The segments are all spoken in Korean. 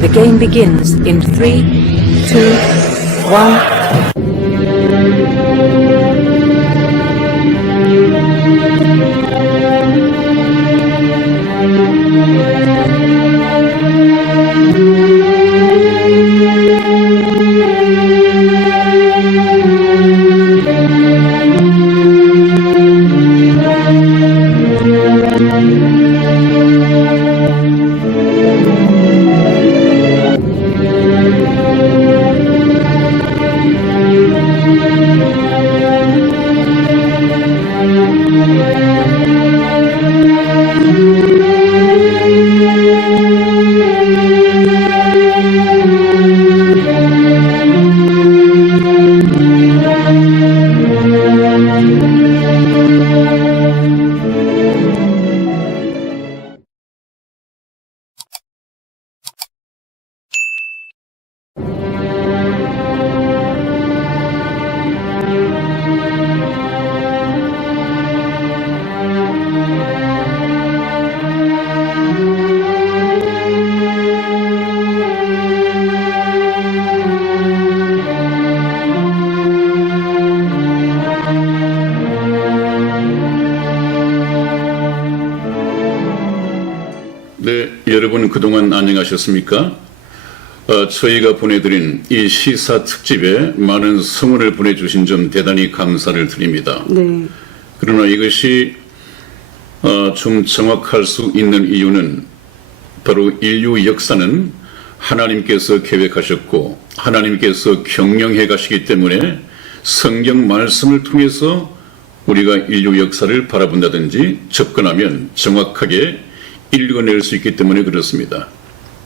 The game begins in 3, 2, 1. 네, 여러분 그동안 안녕하셨습니까? 저희가 보내드린 이 시사 특집에 많은 성원을 보내주신 점 대단히 감사를 드립니다. 네. 그러나 이것이 좀 정확할 수 있는 이유는 바로 인류 역사는 하나님께서 계획하셨고 하나님께서 경영해 가시기 때문에 성경 말씀을 통해서 우리가 인류 역사를 바라본다든지 접근하면 정확하게 읽어낼 수 있기 때문에 그렇습니다.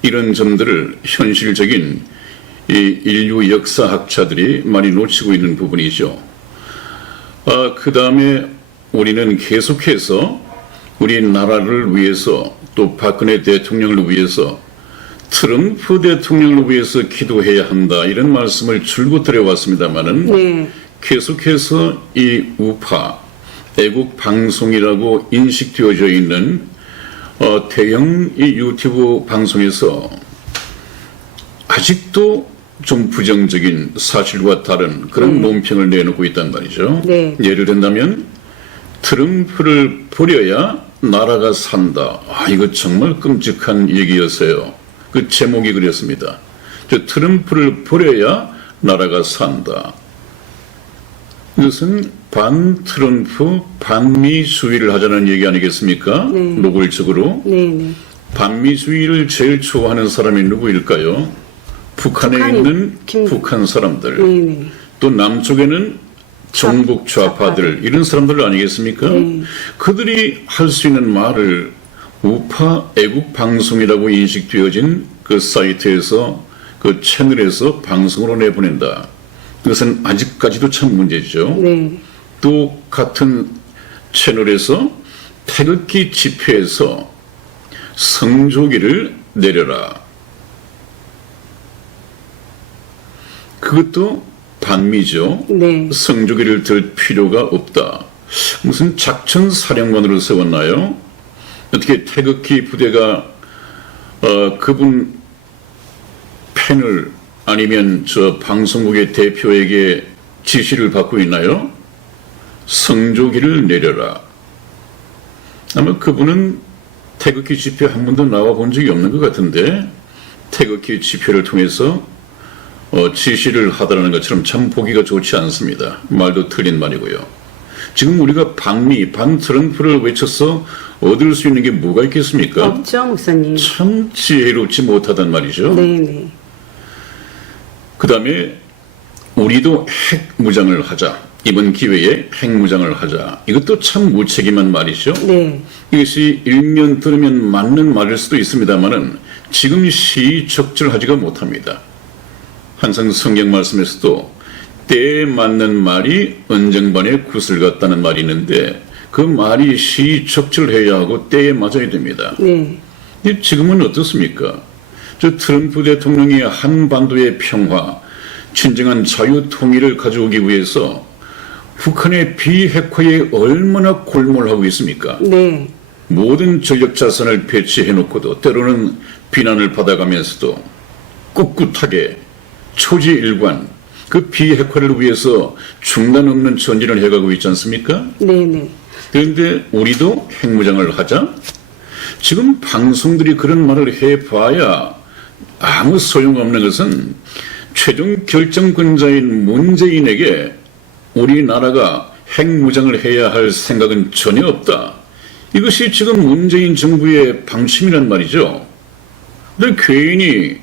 이런 점들을 현실적인 이 인류 역사학자들이 많이 놓치고 있는 부분이죠. 그 다음에 우리는 계속해서 우리나라를 위해서 또 박근혜 대통령을 위해서 트럼프 대통령을 위해서 기도해야 한다 이런 말씀을 줄곧 드려왔습니다마는 네. 계속해서 이 우파 애국 방송이라고 인식되어져 있는 대형 이 유튜브 방송에서 아직도 좀 부정적인 사실과 다른 그런 논평을 내놓고 있단 말이죠. 네. 예를 든다면 트럼프를 버려야 나라가 산다. 이거 정말 끔찍한 얘기였어요. 그 제목이 그랬습니다. 트럼프를 버려야 나라가 산다. 이것은 반트럼프, 반미주의를 하자는 얘기 아니겠습니까? 네. 노골적으로. 네. 반미주의를 제일 좋아하는 사람이 누구일까요? 북한에 있는 북한 사람들. 네. 또 남쪽에는 정북 좌파들 이런 사람들 아니겠습니까? 네. 그들이 할 수 있는 말을 우파 애국 방송이라고 인식되어진 그 사이트에서 그 채널에서 방송으로 내보낸다. 그것은 아직까지도 참 문제죠. 네. 또 같은 채널에서 태극기 집회에서 성조기를 내려라. 그것도 반미죠. 네. 성조기를 들 필요가 없다. 무슨 작전사령관으로 세웠나요? 어떻게 태극기 부대가 그분 팬을 아니면 저 방송국의 대표에게 지시를 받고 있나요? 성조기를 내려라. 아마 그분은 태극기 집회 한 번도 나와 본 적이 없는 것 같은데 태극기 집회를 통해서 지시를 하다라는 것처럼 참 보기가 좋지 않습니다. 말도 틀린 말이고요. 지금 우리가 반트럼프를 외쳐서 얻을 수 있는 게 뭐가 있겠습니까? 없죠, 목사님. 참 지혜롭지 못하단 말이죠. 네. 그 다음에 우리도 핵무장을 하자. 이번 기회에 핵무장을 하자. 이것도 참 무책임한 말이죠. 네. 이것이 일면 들으면 맞는 말일 수도 있습니다만은 지금 시적절하지가 못합니다. 항상 성경 말씀에서도 때에 맞는 말이 언쟁반의 구슬 같다는 말이 있는데 그 말이 시적절해야 하고 때에 맞아야 됩니다. 네. 지금은 어떻습니까? 저 트럼프 대통령이 한반도의 평화, 진정한 자유 통일을 가져오기 위해서 북한의 비핵화에 얼마나 골몰하고 있습니까? 네. 모든 전력 자산을 배치해놓고도 때로는 비난을 받아가면서도 꿋꿋하게 초지일관 그 비핵화를 위해서 중단 없는 전진을 해가고 있지 않습니까? 네네. 그런데 우리도 핵무장을 하자? 지금 방송들이 그런 말을 해봐야 아무 소용없는 것은 최종 결정권자인 문재인에게 우리나라가 핵무장을 해야 할 생각은 전혀 없다. 이것이 지금 문재인 정부의 방침이란 말이죠. 근데 괜히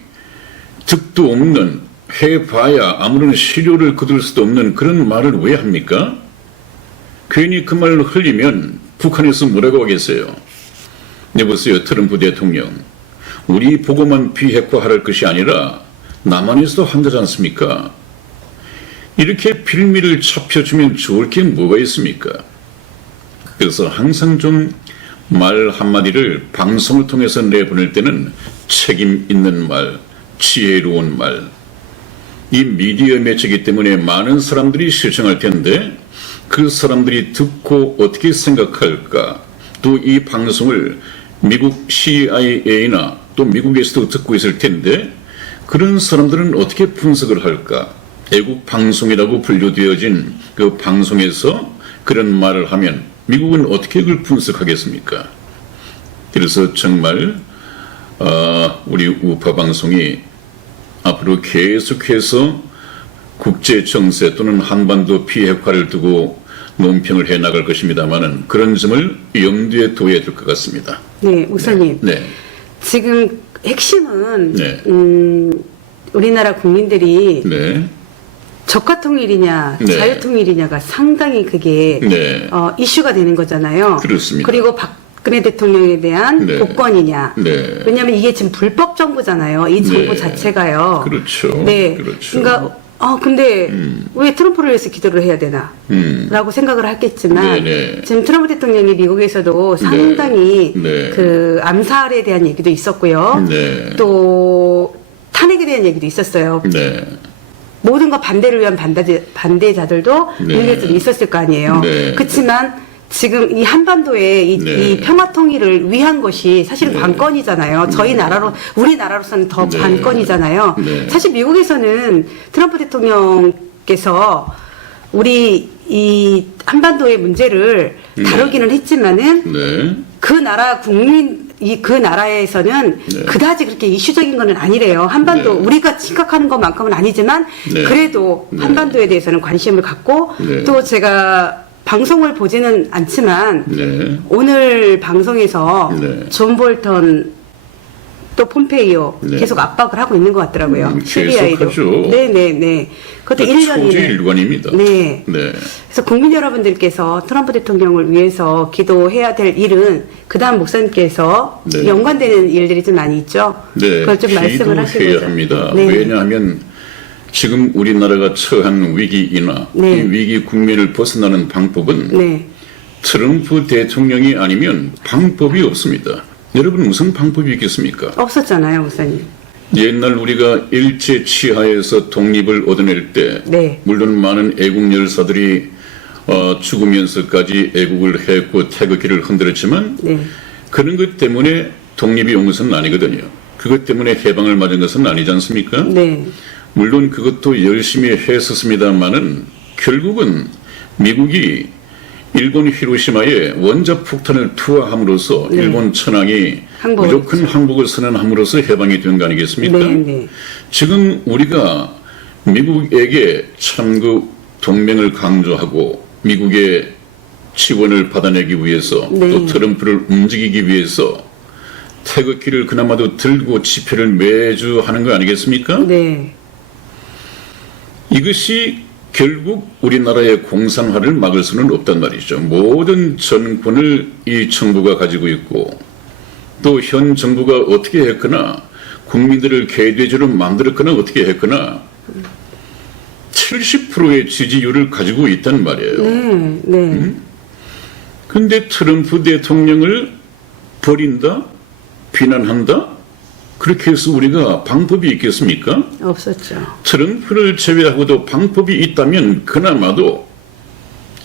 득도 없는 해봐야 아무런 실효를 거둘 수도 없는 그런 말을 왜 합니까? 괜히 그 말을 흘리면 북한에서 뭐라고 하겠어요? 네, 보세요. 트럼프 대통령. 우리 보고만 비핵화할 것이 아니라 남한에서도 한다지 않습니까? 이렇게 빌미를 잡혀주면 좋을 게 뭐가 있습니까? 그래서 항상 좀 말 한마디를 방송을 통해서 내보낼 때는 책임 있는 말, 지혜로운 말. 이 미디어 매체이기 때문에 많은 사람들이 시청할 텐데 그 사람들이 듣고 어떻게 생각할까? 또 이 방송을 미국 CIA나 또 미국에서도 듣고 있을 텐데 그런 사람들은 어떻게 분석을 할까? 애국 방송이라고 분류되어진 그 방송에서 그런 말을 하면 미국은 어떻게 그걸 분석하겠습니까? 그래서 정말 우리 우파 방송이 앞으로 계속해서 국제 정세 또는 한반도 비핵화를 두고 논평을 해나갈 것입니다만은 그런 점을 염두에 둬야 될 것 같습니다. 네, 목사님. 네. 지금 핵심은 네. 우리나라 국민들이 네. 적화 통일이냐 네. 자유 통일이냐가 상당히 그게 네. 이슈가 되는 거잖아요. 그렇습니다. 그리고 박근혜 대통령에 대한 네. 복권이냐. 네. 왜냐하면 이게 지금 불법 정부잖아요. 이 정부 네. 자체가요. 그렇죠. 네. 그렇죠. 그러니까 근데 왜 트럼프를 위해서 기도를 해야 되나? 라고 생각을 하겠지만 네네. 지금 트럼프 대통령이 미국에서도 상당히 네. 그 암살에 대한 얘기도 있었고요. 네. 또 탄핵에 대한 얘기도 있었어요. 네. 모든 것 반대를 위한 반대자들도 네. 미국에서도 있었을 거 아니에요. 네. 그렇지만 지금 이 한반도의 네. 이 평화 통일을 위한 것이 사실은 네. 관건이잖아요. 저희 나라로 우리나라로서는 더 네. 관건이잖아요. 네. 사실 미국에서는 트럼프 대통령께서 우리 이 한반도의 문제를 다루기는 했지만은 네. 그 나라 국민 그 나라에서는 네. 그다지 그렇게 이슈적인 거는 아니래요. 한반도 네. 우리가 생각하는 것만큼은 아니지만 네. 그래도 네. 한반도에 대해서는 관심을 갖고 네. 또 제가 방송을 보지는 않지만 네. 오늘 방송에서 네. 존 볼턴 또 폼페이오 네. 계속 압박을 하고 있는 것 같더라고요. 계속하죠. 네네네. 그것도 1년 이내. 초지일관입니다. 네. 네. 그래서 국민 여러분들께서 트럼프 대통령을 위해서 기도해야 될 일은 그다음 목사님께서 네. 연관되는 일들이 좀 많이 있죠. 네. 그걸 좀 말씀을 하시고요. 기도해야 합니다. 네. 왜냐하면 지금 우리나라가 처한 위기이나 네. 이 위기 국면을 벗어나는 방법은 네. 트럼프 대통령이 아니면 방법이 없습니다. 여러분 무슨 방법이 있겠습니까? 없었잖아요, 목사님. 옛날 우리가 일제 치하에서 독립을 얻어낼 때 네. 물론 많은 애국 열사들이 죽으면서까지 애국을 했고 태극기를 흔들었지만 네. 그런 것 때문에 독립이 온 것은 아니거든요. 그것 때문에 해방을 맞은 것은 아니지 않습니까? 네. 물론 그것도 열심히 했었습니다만은 결국은 미국이 일본 히로시마에 원자 폭탄을 투하함으로써 네. 일본 천황이 무조건 항복을 선언함으로써 해방이 된 거 아니겠습니까? 네, 네. 지금 우리가 미국에게 참 그 동맹을 강조하고 미국의 지원을 받아내기 위해서 네. 또 트럼프를 움직이기 위해서 태극기를 그나마도 들고 집회를 매주 하는 거 아니겠습니까? 네. 이것이 결국 우리나라의 공산화를 막을 수는 없단 말이죠. 모든 전권을 이 정부가 가지고 있고 또 현 정부가 어떻게 했거나 국민들을 개돼지로 만들었거나 어떻게 했거나 70%의 지지율을 가지고 있단 말이에요. 네, 네. 근데 트럼프 대통령을 버린다? 비난한다? 그렇게 해서 우리가 방법이 있겠습니까? 없었죠. 트럼프를 제외하고도 방법이 있다면 그나마도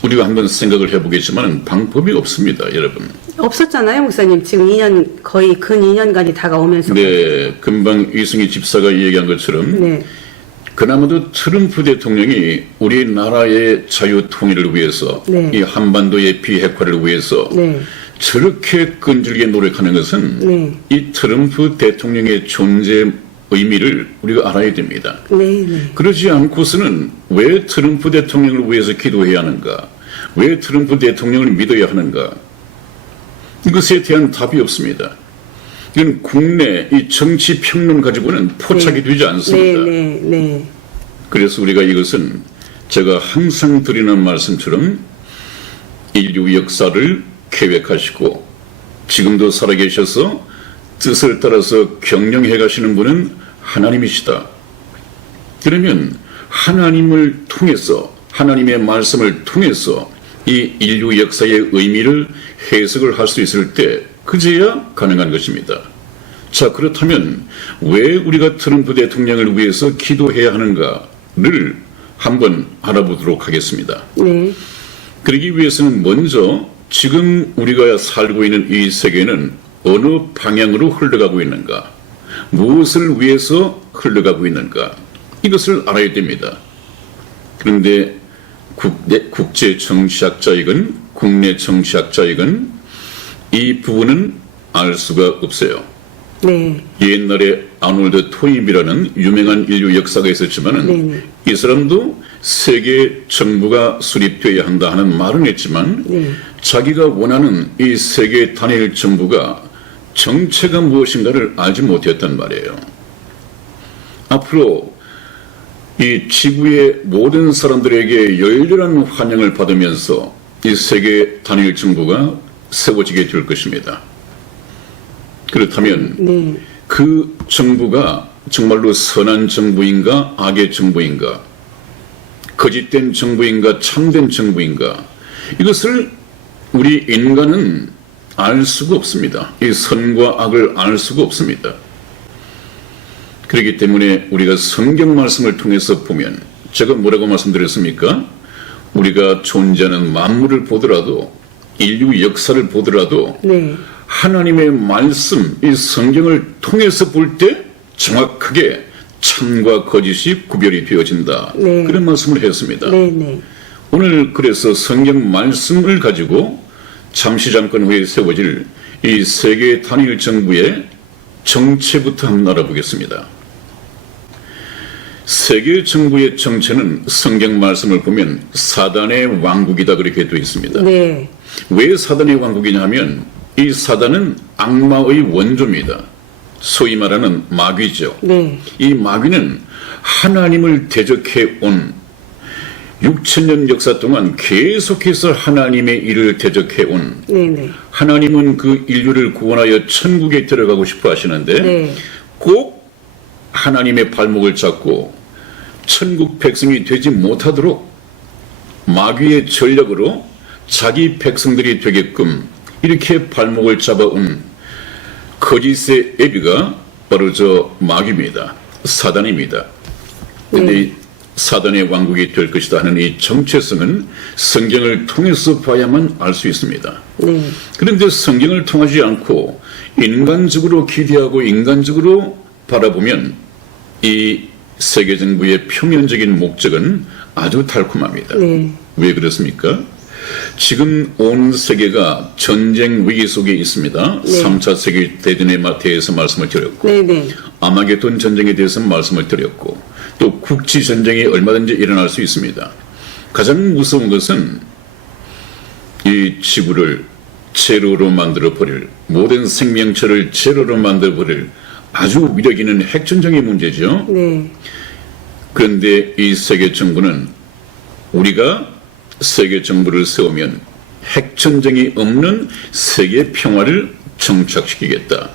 우리가 한번 생각을 해보겠지만 방법이 없습니다, 여러분. 없었잖아요, 목사님. 지금 2년, 거의 근 2년간이 다가오면서. 네, 금방 이승희 집사가 얘기한 것처럼 네. 그나마도 트럼프 대통령이 우리나라의 자유 통일을 위해서 네. 이 한반도의 비핵화를 위해서 네. 저렇게 끈질기게 노력하는 것은 네. 이 트럼프 대통령의 존재 의미를 우리가 알아야 됩니다. 네, 네. 그러지 않고서는 왜 트럼프 대통령을 위해서 기도해야 하는가? 왜 트럼프 대통령을 믿어야 하는가? 이것에 대한 답이 없습니다. 이건 국내 이 정치 평론 가지고는 포착이 되지 않습니다. 네, 네, 네. 그래서 우리가 이것은 제가 항상 드리는 말씀처럼 인류 역사를 계획하시고 지금도 살아계셔서 뜻을 따라서 경영해 가시는 분은 하나님이시다. 그러면 하나님을 통해서 하나님의 말씀을 통해서 이 인류 역사의 의미를 해석을 할 수 있을 때 그제야 가능한 것입니다. 자, 그렇다면 왜 우리가 트럼프 대통령을 위해서 기도해야 하는가를 한번 알아보도록 하겠습니다. 네. 그러기 위해서는 먼저 지금 우리가 살고 있는 이 세계는 어느 방향으로 흘러가고 있는가, 무엇을 위해서 흘러가고 있는가, 이것을 알아야 됩니다. 그런데 국제 정치학자이건 국내 정치학자이건 이 부분은 알 수가 없어요. 네. 옛날에 아놀드 토인비라는 유명한 인류 역사가 있었지만은 네네. 이 사람도 세계 정부가 수립되어야 한다 하는 말은 했지만 네. 자기가 원하는 이 세계 단일 정부가 정체가 무엇인가를 알지 못했단 말이에요. 앞으로 이 지구의 모든 사람들에게 열렬한 환영을 받으면서 이 세계 단일 정부가 세워지게 될 것입니다. 그렇다면 네. 그 정부가 정말로 선한 정부인가 악의 정부인가, 거짓된 정부인가 참된 정부인가, 이것을 우리 인간은 알 수가 없습니다. 이 선과 악을 알 수가 없습니다. 그렇기 때문에 우리가 성경 말씀을 통해서 보면, 제가 뭐라고 말씀드렸습니까? 우리가 존재하는 만물을 보더라도, 인류 역사를 보더라도 네. 하나님의 말씀, 이 성경을 통해서 볼 때 정확하게 참과 거짓이 구별이 되어진다. 네. 그런 말씀을 했습니다. 네, 네. 오늘 그래서 성경 말씀을 가지고 잠깐 후에 세워질 이 세계 단일 정부의 정체부터 한번 알아보겠습니다. 세계 정부의 정체는 성경 말씀을 보면 사단의 왕국이다 그렇게 되어 있습니다. 네. 왜 사단의 왕국이냐 하면 이 사단은 악마의 원조입니다. 소위 말하는 마귀죠. 네. 이 마귀는 하나님을 대적해 온 6,000년 역사 동안 계속해서 하나님의 일을 대적해 온, 네, 네. 하나님은 그 인류를 구원하여 천국에 들어가고 싶어 하시는데 네. 꼭 하나님의 발목을 잡고 천국 백성이 되지 못하도록 마귀의 전략으로 자기 백성들이 되게끔 이렇게 발목을 잡아온 거짓의 애비가 바로 저 마귀입니다. 사단입니다. 그런데 네. 이 사단의 왕국이 될 것이다 하는 이 정체성은 성경을 통해서 봐야만 알 수 있습니다. 네. 그런데 성경을 통하지 않고 인간적으로 기대하고 인간적으로 바라보면 이 세계 정부의 표면적인 목적은 아주 달콤합니다. 네. 왜 그렇습니까? 지금 온 세계가 전쟁 위기 속에 있습니다. 네. 3차 세계대전에 대해서 말씀을 드렸고, 네, 네. 아마게돈 전쟁에 대해서 말씀을 드렸고, 또 국지 전쟁이 얼마든지 일어날 수 있습니다. 가장 무서운 것은 이 지구를 제로로 만들어 버릴, 모든 생명체를 제로로 만들어 버릴 아주 위력 있는 핵전쟁의 문제죠. 네. 그런데 이 세계 정부는 우리가 세계 정부를 세우면 핵전쟁이 없는 세계 평화를 정착시키겠다.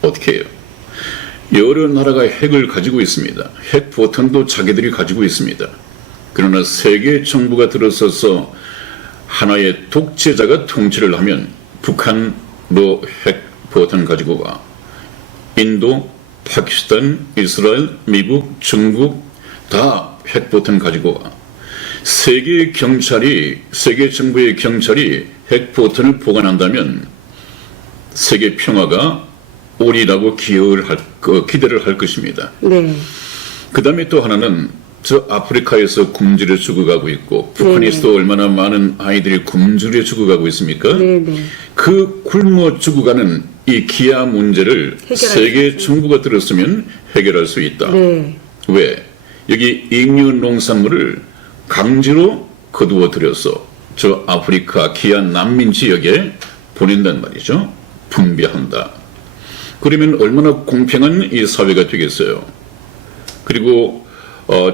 어떻게 해요? 여러 나라가 핵을 가지고 있습니다. 핵 포탄도 자기들이 가지고 있습니다. 그러나 세계 정부가 들어서서 하나의 독재자가 통치를 하면 북한 뭐 핵포탄 가지고 와, 인도, 파키스탄, 이스라엘, 미국, 중국 다 핵포탄 가지고 와. 세계 정부의 경찰이 핵포탄을 보관한다면 세계 평화가 오리라고 기대를 할 것입니다. 네. 그 다음에 또 하나는 저 아프리카에서 굶주려 죽어가고 있고 북한에서도 얼마나 많은 아이들이 굶주려 죽어가고 있습니까? 네네. 그 굶어 죽어가는 이 기아 문제를 세계 정부가 들었으면 해결할 수 있다. 네. 왜? 여기 잉여 농산물을 강제로 거두어 들여서 저 아프리카 기아 난민 지역에 보낸단 말이죠. 분배한다. 그러면 얼마나 공평한 이 사회가 되겠어요. 그리고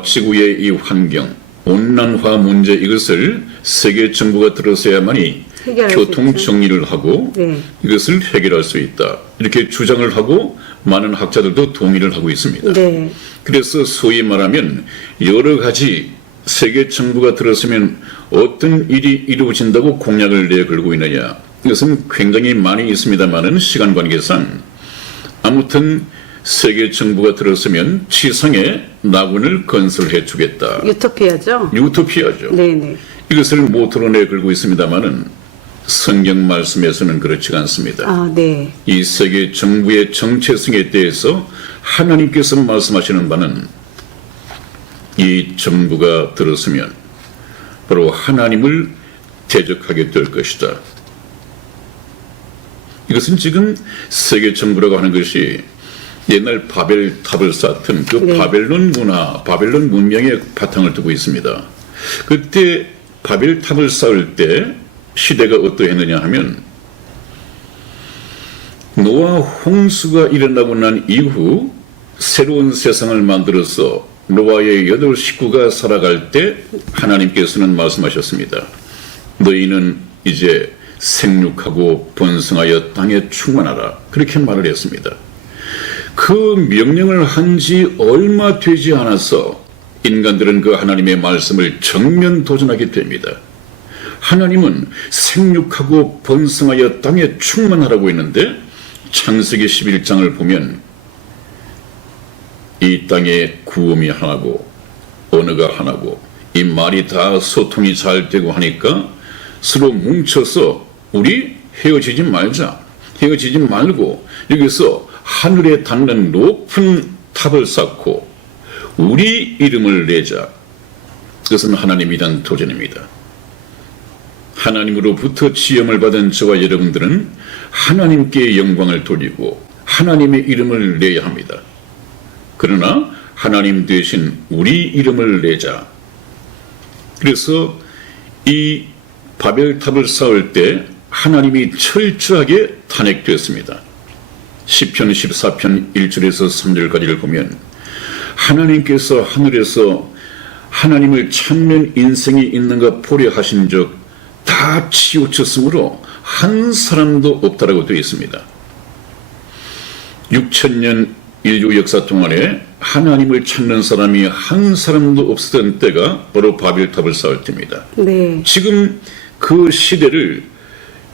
지구의 이 환경, 온난화 문제 이것을 세계 정부가 들어서야만이 교통 정리를 하고 네. 이것을 해결할 수 있다. 이렇게 주장을 하고 많은 학자들도 동의를 하고 있습니다. 네. 그래서 소위 말하면 여러 가지 세계 정부가 들어서면 어떤 일이 이루어진다고 공약을 내걸고 있느냐. 이것은 굉장히 많이 있습니다만은 시간 관계상 아무튼 세계 정부가 들었으면 지상에 낙원을 건설해 주겠다. 유토피아죠? 유토피아죠. 네네. 이것을 모토로 내걸고 있습니다만은 성경 말씀에서는 그렇지 않습니다. 아, 네. 이 세계 정부의 정체성에 대해서 하나님께서 말씀하시는 바는 이 정부가 들었으면 바로 하나님을 대적하게 될 것이다. 이것은 지금 세계 정부라고 하는 것이 옛날 바벨탑을 쌓던 그 네. 바벨론 문화, 바벨론 문명의 바탕을 두고 있습니다. 그때 바벨탑을 쌓을 때 시대가 어떠했느냐 하면 노아 홍수가 일어나고 난 이후 새로운 세상을 만들어서 노아의 8 식구가 살아갈 때 하나님께서는 말씀하셨습니다. 너희는 이제 생육하고 번성하여 땅에 충만하라. 그렇게 말을 했습니다. 그 명령을 한 지 얼마 되지 않아서 인간들은 그 하나님의 말씀을 정면 도전하게 됩니다. 하나님은 생육하고 번성하여 땅에 충만하라고 했는데 창세기 11장을 보면 이 땅에 구음이 하나고 언어가 하나고 이 말이 다 소통이 잘 되고 하니까 서로 뭉쳐서 우리 헤어지지 말자. 헤어지지 말고 여기서 하늘에 닿는 높은 탑을 쌓고 우리 이름을 내자. 그것은 하나님이 단 도전입니다. 하나님으로부터 지음을 받은 저와 여러분들은 하나님께 영광을 돌리고 하나님의 이름을 내야 합니다. 그러나 하나님 대신 우리 이름을 내자. 그래서 이 바벨탑을 쌓을 때 하나님이 철저하게 탄핵되었습니다. 시편 14편 1절에서 3절까지를 보면 하나님께서 하늘에서 하나님을 찾는 인생이 있는가 보려 하신 적 다 치우쳤으므로 한 사람도 없다라고 되어 있습니다. 6000년 인류 역사 동안에 하나님을 찾는 사람이 한 사람도 없었던 때가 바로 바벨탑을 쌓을 때입니다. 네. 지금 그 시대를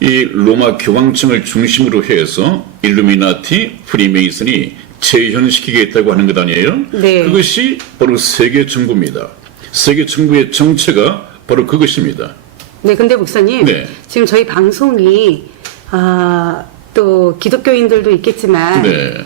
이 로마 교황청을 중심으로 해서 일루미나티, 프리메이슨이 재현시키겠다고 하는 것 아니에요? 네. 그것이 바로 세계 정부입니다. 세계 정부의 정체가 바로 그것입니다. 네, 근데 목사님, 네. 지금 저희 방송이 또 기독교인들도 있겠지만 네.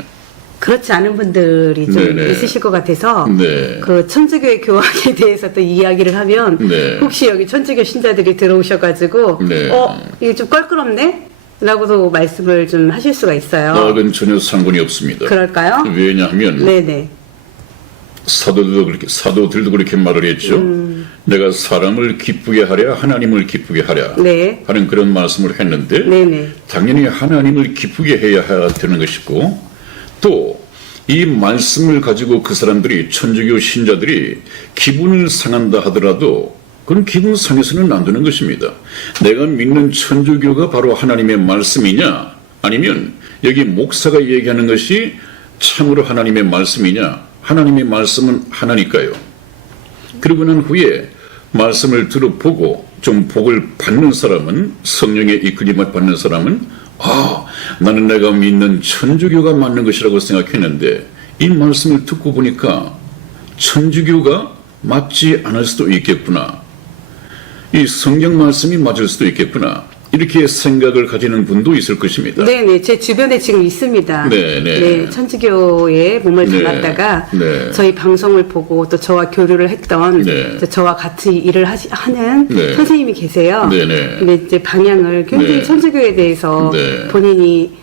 그렇지 않은 분들이 좀 네네. 있으실 것 같아서 네. 그 천주교의 교황에 대해서 또 이야기를 하면 네. 혹시 여기 천주교 신자들이 들어오셔가지고 네. 이게 좀 껄끄럽네? 라고도 말씀을 좀 하실 수가 있어요. 그건 전혀 상관이 없습니다. 그럴까요? 왜냐하면 네네. 사도들도 그렇게 말을 했죠. 내가 사람을 기쁘게 하랴 하나님을 기쁘게 하랴 네. 하는 그런 말씀을 했는데 네네. 당연히 하나님을 기쁘게 해야 되는 것이고 또 이 말씀을 가지고 그 사람들이 천주교 신자들이 기분을 상한다 하더라도 그건 기분 상해서는 안 되는 것입니다. 내가 믿는 천주교가 바로 하나님의 말씀이냐 아니면 여기 목사가 얘기하는 것이 참으로 하나님의 말씀이냐. 하나님의 말씀은 하나니까요. 그러고 난 후에 말씀을 들어보고 좀 복을 받는 사람은, 성령의 이끌림을 받는 사람은, 나는 내가 믿는 천주교가 맞는 것이라고 생각했는데 이 말씀을 듣고 보니까 천주교가 맞지 않을 수도 있겠구나, 이 성경 말씀이 맞을 수도 있겠구나, 이렇게 생각을 가지는 분도 있을 것입니다. 네네, 제 주변에 지금 있습니다. 네, 천주교에 몸을 담았다가 저희 방송을 보고 또 저와 교류를 했던 저와 같이 일을 하는 선생님이 계세요. 근데 이제 방향을 굉장히 천주교에 대해서 본인이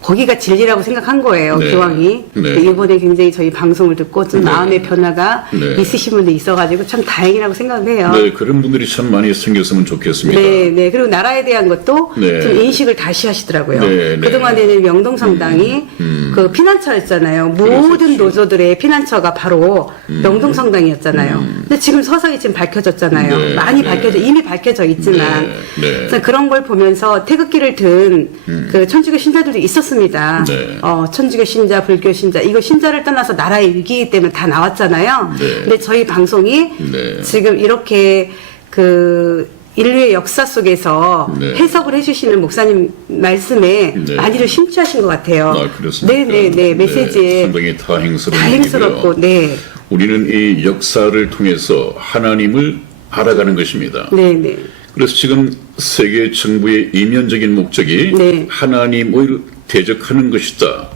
거기가 진리라고 생각한 거예요, 교황이. 이번에 굉장히 저희 방송을 듣고 좀 마음의 변화가 있으신 분도 있어가지고 참 다행이라고 생각을 해요. 네, 그런 분들이 참 많이 생겼으면 좋겠습니다. 네. 그리고 나라에 대한 것도 좀 인식을 다시 하시더라고요. 그동안에는 명동성당이 그 피난처였잖아요. 모든 노조들의 피난처가 바로 명동성당이었잖아요. 근데 지금 서서히 지금 밝혀졌잖아요. 많이 이미 밝혀져 있지만. 그래서 그런 걸 보면서 태극기를 든 그 천주교 신자들도 있었습니다. 천주교 신자, 불교 신자, 이거 신자를 떠나서 나라의 위기이기 때문에 다 나왔잖아요. 근데 저희 방송이 지금 이렇게 그 인류의 역사 속에서 해석을 해주시는 목사님 말씀에 많이들 심취하신 것 같아요. 그렇습니까? 네, 메시지에 상당히 다행스럽고, 우리는 이 역사를 통해서 하나님을 알아가는 것입니다. 그래서 지금 세계 정부의 이면적인 목적이 하나님을 대적하는 것이다.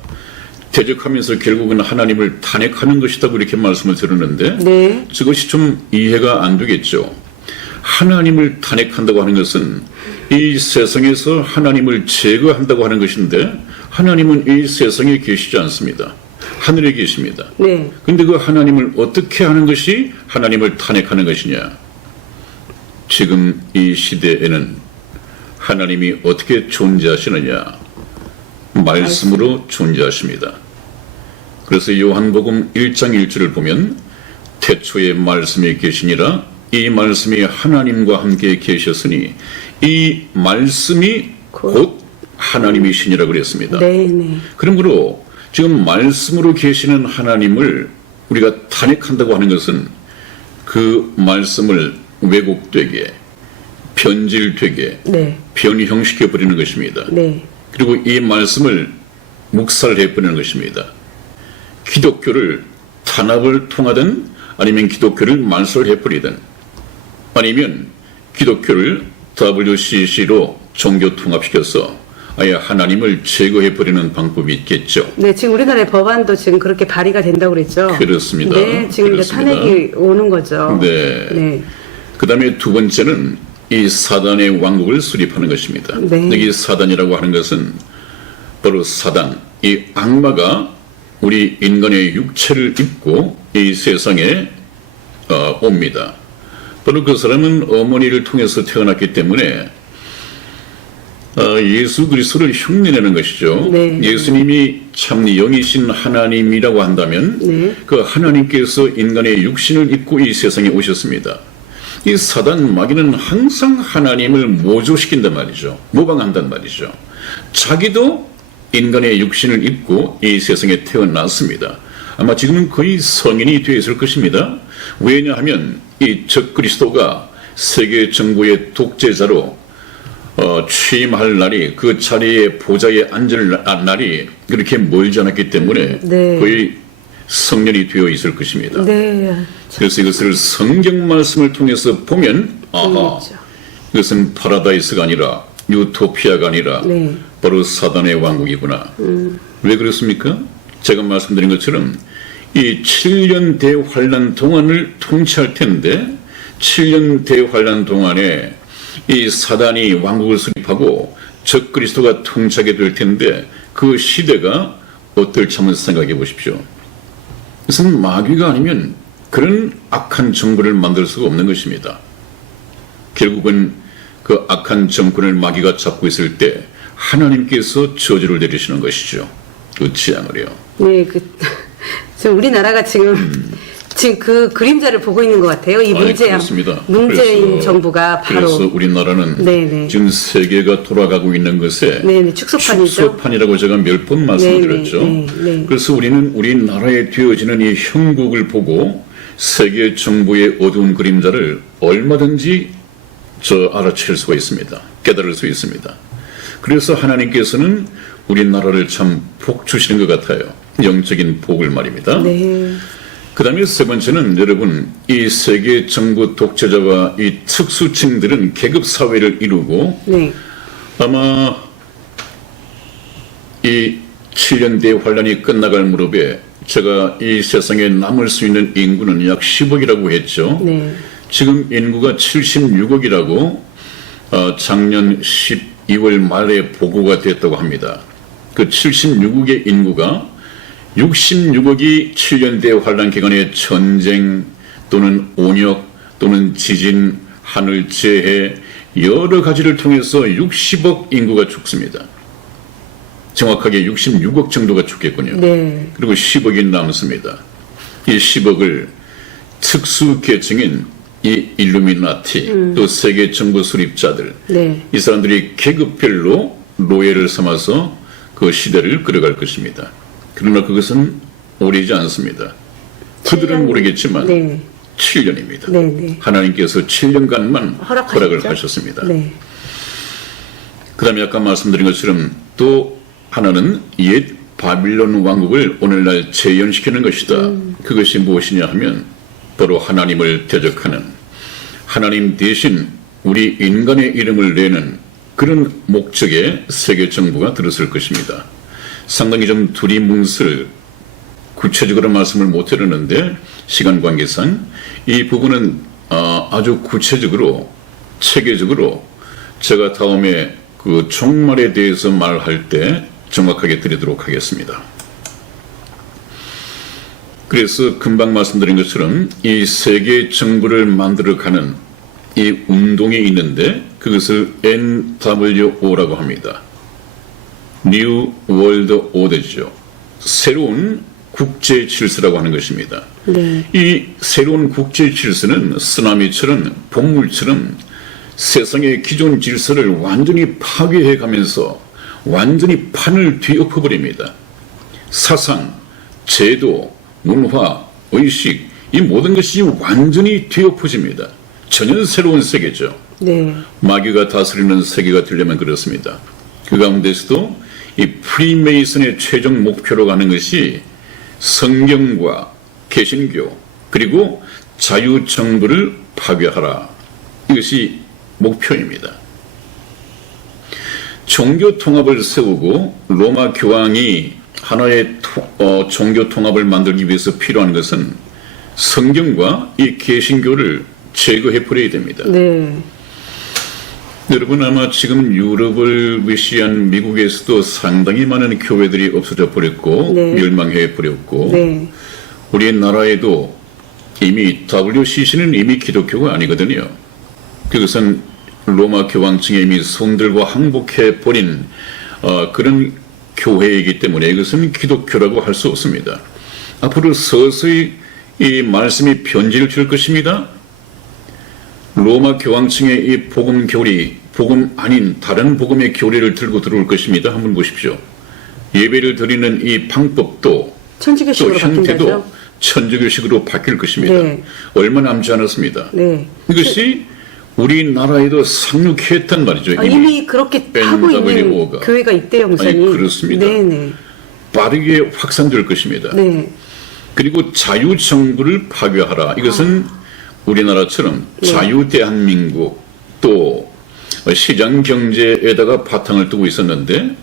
대적하면서 결국은 하나님을 탄핵하는 것이다. 이렇게 말씀을 드렸는데 저것이 좀 이해가 안 되겠죠. 하나님을 탄핵한다고 하는 것은 이 세상에서 하나님을 제거한다고 하는 것인데 하나님은 이 세상에 계시지 않습니다. 하늘에 계십니다. 근데 그 하나님을 어떻게 하는 것이 하나님을 탄핵하는 것이냐? 지금 이 시대에는 하나님이 어떻게 존재하시느냐? 말씀으로 존재하십니다. 그래서 요한복음 1장 1절을 보면 태초에 말씀이 계시니라, 이 말씀이 하나님과 함께 계셨으니 이 말씀이 곧 하나님이시니라 그랬습니다. 그러므로 지금 말씀으로 계시는 하나님을 우리가 탄핵한다고 하는 것은 그 말씀을 왜곡되게, 변질되게 변형시켜 버리는 것입니다. 그리고 이 말씀을 묵살해 버리는 것입니다. 기독교를 탄압을 통하든 아니면 기독교를 말살해 버리든 아니면 기독교를 WCC로 종교 통합시켜서 아예 하나님을 제거해 버리는 방법이 있겠죠. 지금 우리나라의 법안도 지금 그렇게 발의가 된다고 그랬죠. 그렇습니다. 지금 이제 탄핵이 오는 거죠. 그 다음에 두 번째는 이 사단의 왕국을 수립하는 것입니다. 여기 사단이라고 하는 것은 바로 사단, 이 악마가 우리 인간의 육체를 입고 이 세상에 옵니다. 바로 그 사람은 어머니를 통해서 태어났기 때문에 예수 그리스도를 흉내내는 것이죠. 예수님이 참 영이신 하나님이라고 한다면 그 하나님께서 인간의 육신을 입고 이 세상에 오셨습니다. 이 사단 마귀는 항상 하나님을 모조시킨단 말이죠. 모방한단 말이죠. 자기도 인간의 육신을 입고 이 세상에 태어났습니다. 아마 지금은 거의 성인이 되어 있을 것입니다. 왜냐하면 이 적그리스도가 세계 정부의 독재자로 취임할 날이, 그 자리에 보좌에 앉을 날이 그렇게 멀지 않았기 때문에 거의 성년이 되어 있을 것입니다. 그래서 이것을 성경 말씀을 통해서 보면 이것은 파라다이스가 아니라 유토피아가 아니라 바로 사단의 왕국이구나. 왜 그렇습니까? 제가 말씀드린 것처럼 이 7년 대환란 동안을 통치할 텐데 7년 대환란 동안에 이 사단이 왕국을 수립하고 적그리스도가 통치하게 될 텐데 그 시대가 어떨지 한번 생각해 보십시오. 그것은 마귀가 아니면 그런 악한 정부를 만들 수가 없는 것입니다. 결국은 그 악한 정권을 마귀가 잡고 있을 때 하나님께서 저주를 내리시는 것이죠. 그 재앙을요. 지금 우리나라가 지금 그 그림자를 보고 있는 것 같아요. 이 문재인 정부가 바로. 그래서 우리나라는 지금 세계가 돌아가고 있는 것에 축소판이라고 제가 몇 번 말씀드렸죠. 그래서 우리는 우리나라에 되어지는 이 형국을 보고 세계 정부의 어두운 그림자를 얼마든지 알아챌 수가 있습니다. 깨달을 수 있습니다. 그래서 하나님께서는 우리나라를 참 복 주시는 것 같아요. 영적인 복을 말입니다. 네. 그 다음에 세 번째는 여러분, 이 세계 정부 독재자와 이 특수층들은 계급 사회를 이루고 네. 아마 이 7년 대환란이 끝나갈 무렵에 제가 이 세상에 남을 수 있는 인구는 약 10억이라고 했죠. 네. 지금 인구가 76억이라고 작년 12월 말에 보고가 됐다고 합니다. 그 76억의 인구가 66억이 7년대 환란 기간에 전쟁 또는 온역 또는 지진, 하늘재해 여러 가지를 통해서 60억 인구가 죽습니다. 정확하게 66억 정도가 죽겠군요. 네. 그리고 10억이 남습니다. 이 10억을 특수 계층인 이 일루미나티 또 세계 정부 수립자들 네. 이 사람들이 계급별로 노예를 삼아서 그 시대를 끌어갈 것입니다. 그러나 그것은 오래지 않습니다. 그들은 모르겠지만 네. 7년입니다. 네, 네. 하나님께서 7년간만 허락하셨죠? 허락을 하셨습니다. 네. 그 다음에 아까 말씀드린 것처럼 또 하나는 옛 바빌론 왕국을 오늘날 재현시키는 것이다. 그것이 무엇이냐 하면 바로 하나님을 대적하는 하나님 대신 우리 인간의 이름을 내는 그런 목적의 세계 정부가 들었을 것입니다. 상당히 좀 두리뭉술 구체적으로 말씀을 못 드렸는데 시간 관계상 이 부분은 아주 구체적으로 체계적으로 제가 다음에 그 종말에 대해서 말할 때 정확하게 드리도록 하겠습니다. 그래서 금방 말씀드린 것처럼 이 세계 정부를 만들어가는 이 운동이 있는데 그것을 NWO라고 합니다. New World Order죠. 새로운 국제 질서라고 하는 것입니다. 네. 이 새로운 국제 질서는 쓰나미처럼 폭물처럼 세상의 기존 질서를 완전히 파괴해 가면서 완전히 판을 뒤엎어버립니다. 사상, 제도, 문화, 의식 이 모든 것이 완전히 뒤엎어집니다. 전혀 새로운 세계죠. 네. 마귀가 다스리는 세계가 되려면 그렇습니다. 그 가운데서도 이 프리메이슨의 최종 목표로 가는 것이 성경과 개신교 그리고 자유정부를 파괴하라. 이것이 목표입니다. 종교 통합을 세우고 로마 교황이 하나의 종교 통합을 만들기 위해서 필요한 것은 성경과 이 개신교를 제거해 버려야 됩니다. 네. 여러분 아마 지금 유럽을 위시한 미국에서도 상당히 많은 교회들이 없어져 버렸고 네. 멸망해 버렸고 네. 우리나라에도 이미 WCC는 이미 기독교가 아니거든요. 그것은 로마 교황청에 이미 손들고 항복해 버린 그런 교회이기 때문에 이것은 기독교라고 할 수 없습니다. 앞으로 서서히 이 말씀이 변질을 줄 것입니다. 로마 교황청의 이 복음 교리, 복음 아닌 다른 복음의 교리를 들고 들어올 것입니다. 한번 보십시오. 예배를 드리는 이 방법도 또 천주교식으로 형태도 바뀐다죠? 천주교식으로 바뀔 것입니다. 네. 얼마 남지 않았습니다. 네. 이것이 우리나라에도 상륙했단 말이죠. 이미 그렇게 하고 있는 NWO가. 교회가 있대요, 목사님. 아니, 그렇습니다. 네네. 빠르게 확산될 것입니다. 네. 그리고 자유정부를 파괴하라. 이것은 우리나라처럼 네. 자유대한민국 또 시장경제에다가 바탕을 두고 있었는데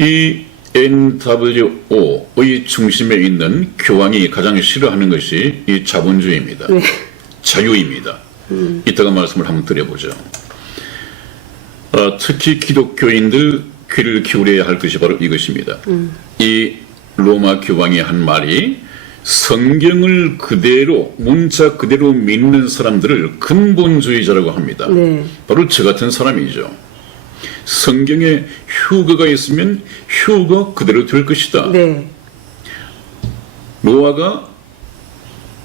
이 NWO의 중심에 있는 교황이 가장 싫어하는 것이 이 자본주의입니다. 네. 자유입니다. 이따가 말씀을 한번 드려보죠. 특히 기독교인들 귀를 기울여야 할 것이 바로 이것입니다. 이 로마 교황이 한 말이 성경을 그대로 문자 그대로 믿는 사람들을 근본주의자라고 합니다. 네. 바로 저 같은 사람이죠. 성경에 휴거가 있으면 휴거 그대로 될 것이다. 네. 노아가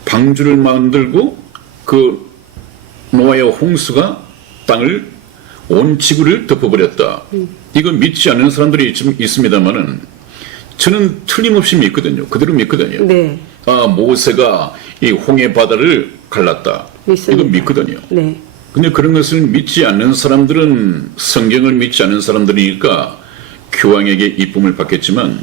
방주를 만들고 그 노아의 홍수가 땅을 온 지구를 덮어버렸다. 이거 믿지 않는 사람들이 좀 있습니다만은 저는 틀림없이 믿거든요. 그대로 믿거든요. 네. 모세가 이 홍해 바다를 갈랐다. 믿습니다. 이거 믿거든요. 네. 근데 그런 것을 믿지 않는 사람들은, 성경을 믿지 않는 사람들이니까 교황에게 이쁨을 받겠지만,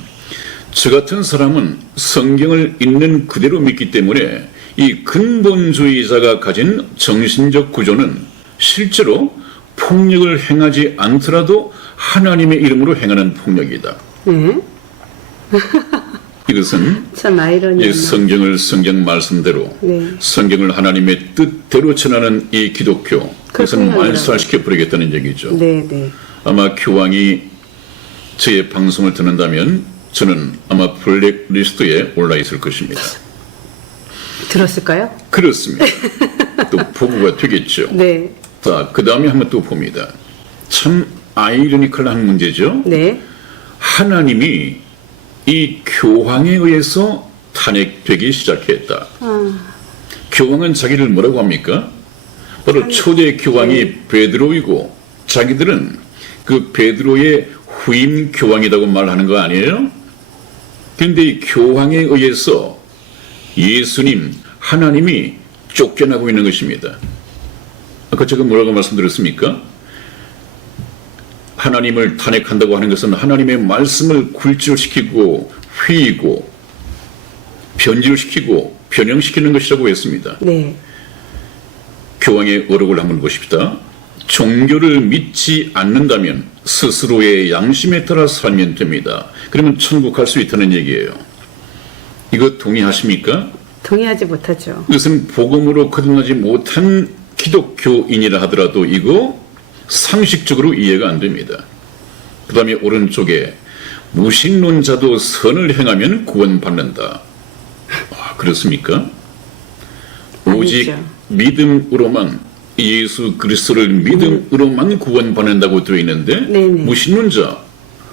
저 같은 사람은 성경을 있는 그대로 믿기 때문에 이 근본주의자가 가진 정신적 구조는 실제로 폭력을 행하지 않더라도 하나님의 이름으로 행하는 폭력이다. 네. 이것은 참 아이러니하네요. 이 성경을 성경 말씀대로, 네. 성경을 하나님의 뜻대로 전하는 이 기독교, 그것을 말살시켜 버리겠다는 얘기죠. 네, 네. 아마 교황이 저의 방송을 듣는다면 저는 아마 블랙리스트에 올라 있을 것입니다. 들었을까요? 그렇습니다. 또 보고가 되겠죠. 네. 자, 그 다음에 한번 또 봅니다. 참 아이러니컬한 문제죠. 네. 하나님이 이 교황에 의해서 탄핵되기 시작했다. 교황은 자기를 뭐라고 합니까? 바로 초대 교황이 베드로이고 자기들은 그 베드로의 후임 교황이라고 말하는 거 아니에요? 그런데 이 교황에 의해서 예수님, 하나님이 쫓겨나고 있는 것입니다. 아까 제가 뭐라고 말씀드렸습니까? 하나님을 탄핵한다고 하는 것은 하나님의 말씀을 굴절시키고 휘이고 변질시키고 변형시키는 것이라고 했습니다. 네. 교황의 어록을 한번 보십시다. 종교를 믿지 않는다면 스스로의 양심에 따라 살면 됩니다. 그러면 천국 갈 수 있다는 얘기예요. 이거 동의하십니까? 동의하지 못하죠. 이것은 복음으로 거듭나지 못한 기독교인이라 하더라도 이거 상식적으로 이해가 안 됩니다. 그 다음에 오른쪽에 무신론자도 선을 행하면 구원받는다. 그렇습니까? 오직 아니죠. 믿음으로만, 예수 그리스도를 믿음으로만 구원받는다고 되어 있는데 네네. 무신론자,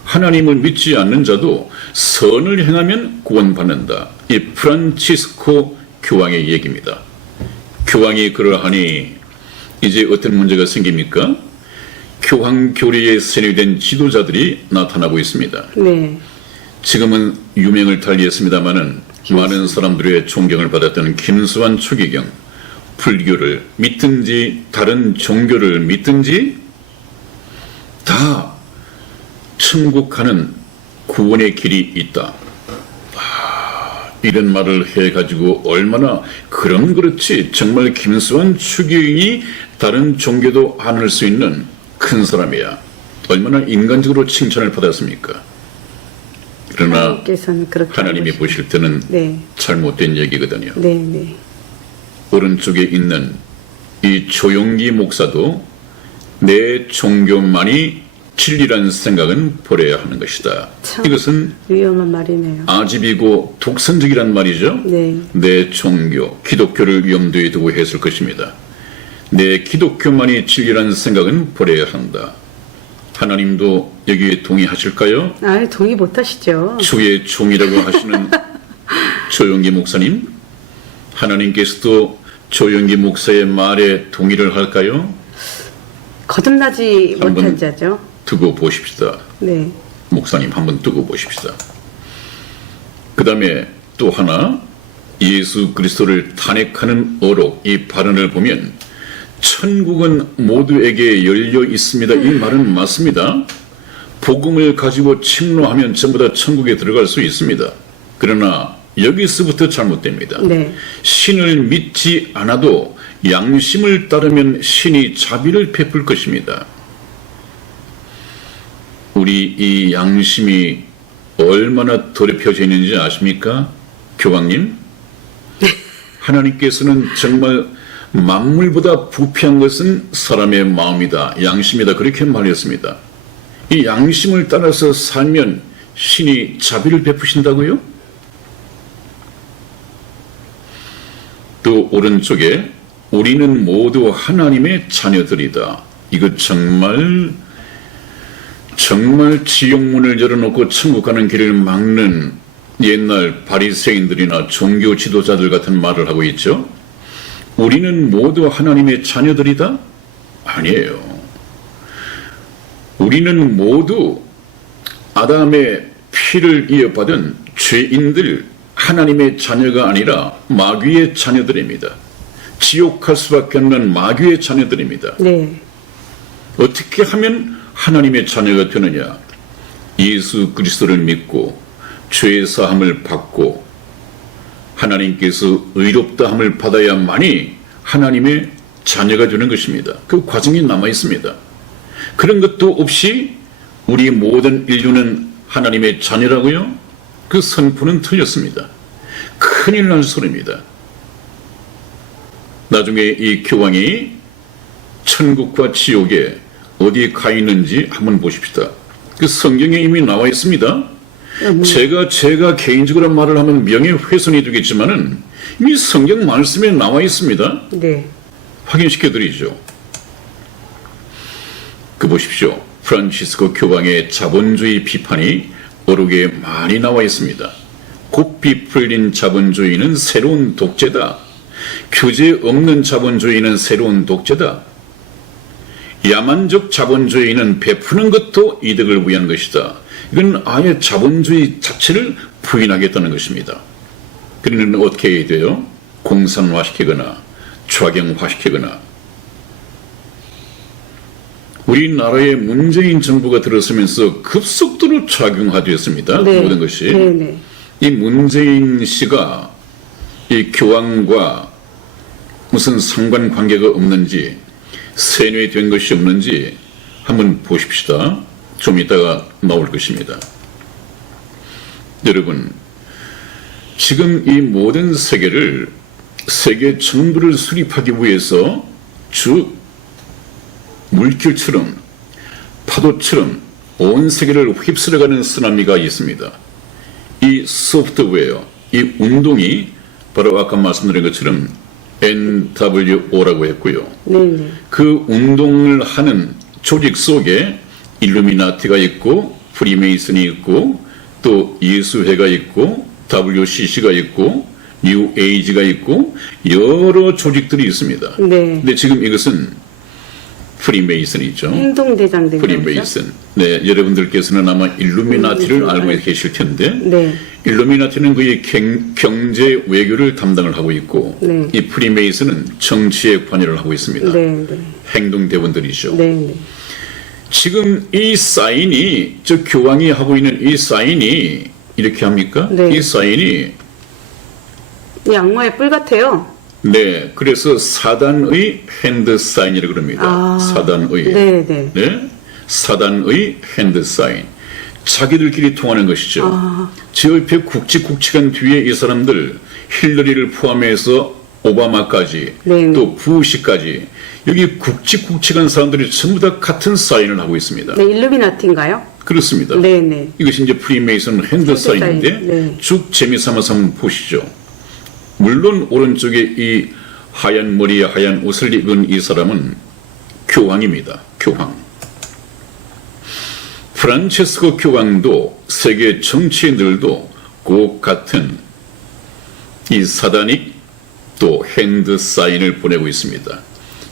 하나님을 믿지 않는 자도 선을 행하면 구원받는다. 이 프란치스코 교황의 얘기입니다. 교황이 그러하니 이제 어떤 문제가 생깁니까? 교황 교리에 세뇌된 지도자들이 나타나고 있습니다. 네. 지금은 유명을 달리했습니다마는 많은 사람들의 존경을 받았던 김수환 초기경, 불교를 믿든지 다른 종교를 믿든지 다 천국 가는 구원의 길이 있다. 이런 말을 해가지고 얼마나 그럼 그렇지 정말 김수환 추기경이 다른 종교도 안을 수 있는 큰 사람이야. 얼마나 인간적으로 칭찬을 받았습니까? 그러나 하나님께서는 그렇게 하나님이 하고 보실 때는 네. 잘못된 얘기거든요. 네, 네. 오른쪽에 있는 이 조용기 목사도 내 종교만이 진리란 생각은 버려야 하는 것이다. 참 이것은 위험한 말이네요. 아집이고 독선적이란 말이죠. 네. 내 종교, 기독교를 염두에 두고 했을 것입니다. 내 기독교만이 진리란 생각은 버려야 한다. 하나님도 여기에 동의하실까요? 아, 동의 못 하시죠. 주의 종이라고 하시는 조용기 목사님, 하나님께서도 조용기 목사의 말에 동의를 할까요? 거듭나지 못한 자죠. 두고 보십시다. 네. 목사님 한번 두고 보십시다. 그 다음에 또 하나, 예수 그리스도를 탄핵하는 어록, 이 발언을 보면 천국은 모두에게 열려 있습니다. 이 말은 맞습니다. 복음을 가지고 침노하면 전부 다 천국에 들어갈 수 있습니다. 그러나 여기서부터 잘못됩니다. 네. 신을 믿지 않아도 양심을 따르면 신이 자비를 베풀 것입니다. 우리 이 양심이 얼마나 더럽혀져 있는지 아십니까? 교황님? 하나님께서는 정말 만물보다 부패한 것은 사람의 마음이다, 양심이다, 그렇게 말했습니다. 이 양심을 따라서 살면 신이 자비를 베푸신다고요? 또 오른쪽에 우리는 모두 하나님의 자녀들이다. 이거 정말 지옥문을 열어놓고 천국 가는 길을 막는 옛날 바리새인들이나 종교 지도자들 같은 말을 하고 있죠. 우리는 모두 하나님의 자녀들이다? 아니에요. 우리는 모두 아담의 피를 이어받은 죄인들, 하나님의 자녀가 아니라 마귀의 자녀들입니다. 지옥할 수밖에 없는 마귀의 자녀들입니다. 네. 어떻게 하면 하나님의 자녀가 되느냐? 예수 그리스도를 믿고 죄 사함을 받고 하나님께서 의롭다함을 받아야만이 하나님의 자녀가 되는 것입니다. 그 과정이 남아 있습니다. 그런 것도 없이 우리 모든 인류는 하나님의 자녀라고요? 그 선포는 틀렸습니다. 큰일 날 소리입니다. 나중에 이 교황이 천국과 지옥에 어디에 가 있는지 한번 보십시다. 그 성경에 이미 나와 있습니다. 제가 개인적으로 말을 하면 명예훼손이 되겠지만은 이미 성경 말씀에 나와 있습니다. 네. 확인시켜 드리죠. 그 보십시오. 프란치스코 교황의 자본주의 비판이 어록에 많이 나와 있습니다. 곱비 풀린 자본주의는 새로운 독재다. 규제 없는 자본주의는 새로운 독재다. 야만적 자본주의는 베푸는 것도 이득을 위한 것이다. 이건 아예 자본주의 자체를 부인하겠다는 것입니다. 그러면 어떻게 해야 돼요? 공산화시키거나 좌경화시키거나. 우리나라의 문재인 정부가 들어서면서 급속도로 좌경화되었습니다. 네. 모든 것이. 네네. 이 문재인 씨가 이 교황과 무슨 상관관계가 없는지 세뇌된 것이 없는지 한번 보십시다. 좀 이따가 나올 것입니다. 여러분, 지금 이 모든 세계를 세계 정부를 수립하기 위해서 쭉 물길처럼 파도처럼 온 세계를 휩쓸어가는 쓰나미가 있습니다. 이 소프트웨어, 이 운동이 바로 아까 말씀드린 것처럼 NWO라고 했고요. 네네. 그 운동을 하는 조직 속에 일루미나티가 있고 프리메이슨이 있고 또 예수회가 있고 WCC가 있고 뉴 에이지가 있고 여러 조직들이 있습니다. 네. 근데 지금 이것은 프리메이슨이죠. 행동대장들. 프리메이슨. 네, 여러분들께서는 아마 일루미나티를 알고 계실 텐데, 네. 일루미나티는 거의 경제 외교를 담당을 하고 있고, 네. 이 프리메이슨은 정치에 관여를 하고 있습니다. 네. 네. 행동대원들이죠. 네. 네. 지금 이 사인이, 저 교황이 하고 있는 이 사인이 이렇게 합니까? 네. 이 사인이 이 악마의 뿔 같아요. 네, 그래서 사단의 핸드 사인이라고 그럽니다. 아, 사단의. 네네. 네, 사단의 핸드 사인. 자기들끼리 통하는 것이죠. 아. 저 옆에 굵직굵직한 뒤에 이 사람들 힐러리를 포함해서 오바마까지 네네. 또 부시까지 여기 굵직굵직한 사람들이 전부 다 같은 사인을 하고 있습니다. 네, 일루미나티인가요? 그렇습니다. 네네. 이것이 이제 프리메이슨 핸드 사인인데 사인, 네. 쭉 재미삼아서 한번 보시죠. 물론 오른쪽에 이 하얀 머리에 하얀 옷을 입은 이 사람은 교황입니다. 교황. 프란체스코 교황도 세계 정치인들도 꼭 같은 이 사다닉 또 핸드 사인을 보내고 있습니다.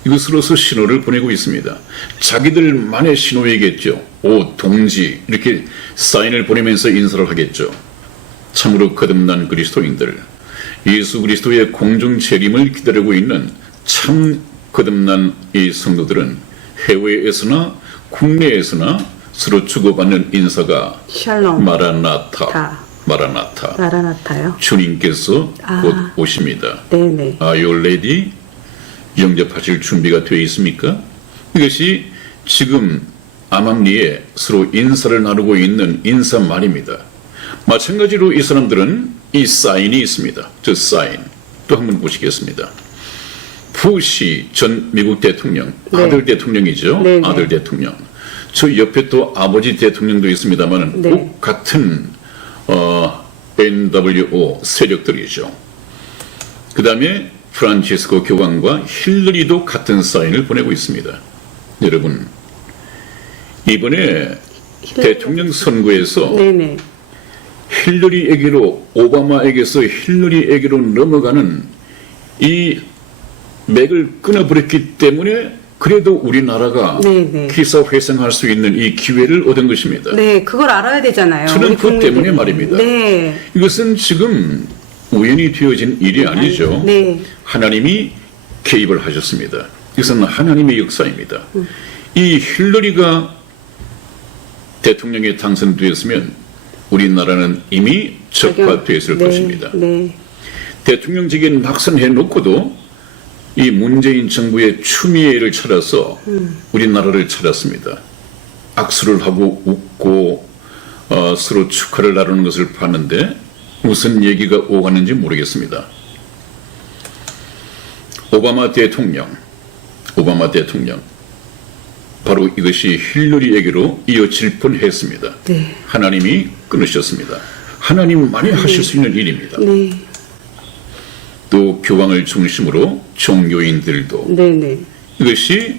이것으로서 신호를 보내고 있습니다. 자기들만의 신호이겠죠. 오 동지 이렇게 사인을 보내면서 인사를 하겠죠. 참으로 거듭난 그리스도인들, 예수 그리스도의 공중 재림을 기다리고 있는 참 거듭난 이 성도들은 해외에서나 국내에서나 서로 주고받는 인사가 샬롬. 마라나타, 마라나타. 마라나타요? 주님께서 곧 오십니다. 네네. Are you ready? 영접하실 준비가 되어 있습니까? 이것이 지금 암암리에 서로 인사를 나누고 있는 인사말입니다. 마찬가지로 이 사람들은 이 사인이 있습니다. 저 사인. 또 한번 보시겠습니다. 부시 전 미국 대통령, 네. 아들 대통령이죠. 네, 네. 아들 대통령. 저 옆에 또 아버지 대통령도 있습니다만 네. 꼭 같은 NWO 세력들이죠. 그 다음에 프란치스코 교황과 힐러리도 같은 사인을 보내고 있습니다. 여러분, 이번에 대통령 선거에서 네네. 힐러리에게로, 오바마에게서 힐러리에게로 넘어가는 이 맥을 끊어버렸기 때문에 그래도 우리나라가 네네. 기사회생할 수 있는 이 기회를 얻은 것입니다. 네, 그걸 알아야 되잖아요. 저는 우리 그것 국민들이. 때문에 말입니다. 네. 이것은 지금 우연히 되어진 일이 아니죠. 네. 하나님이 개입을 하셨습니다. 이것은 하나님의 역사입니다. 이 힐러리가 대통령에 당선되었으면 우리나라는 이미 적화되었을 네. 것입니다. 네. 대통령직에 낙선해놓고도 이 문재인 정부의 추미애를 찾아서 우리나라를 찾았습니다. 악수를 하고 웃고 서로 축하를 나누는 것을 봤는데 무슨 얘기가 오갔는지 모르겠습니다. 오바마 대통령 바로 이것이 힐러리에게로 이어질 뻔했습니다. 네. 하나님이 끊으셨습니다. 하나님만이 하실 수 있는 일입니다. 네. 또 교황을 중심으로 종교인들도 네네. 이것이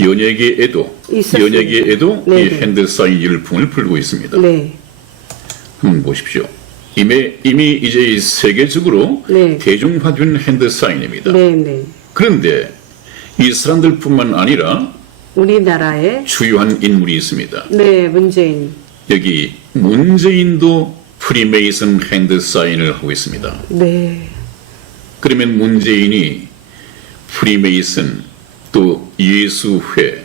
연예계에도 있었습니다. 이 네네. 핸드사인 열풍을 불고 있습니다. 네. 한번 보십시오. 이미 이제 이 세계적으로 네. 대중화된 핸드사인입니다. 네네. 그런데 이 사람들뿐만 아니라 우리나라에 주요한 인물이 있습니다. 네, 문재인. 여기 문재인도 프리메이슨 핸드사인을 하고 있습니다. 네. 그러면 문재인이 프리메이슨 또 예수회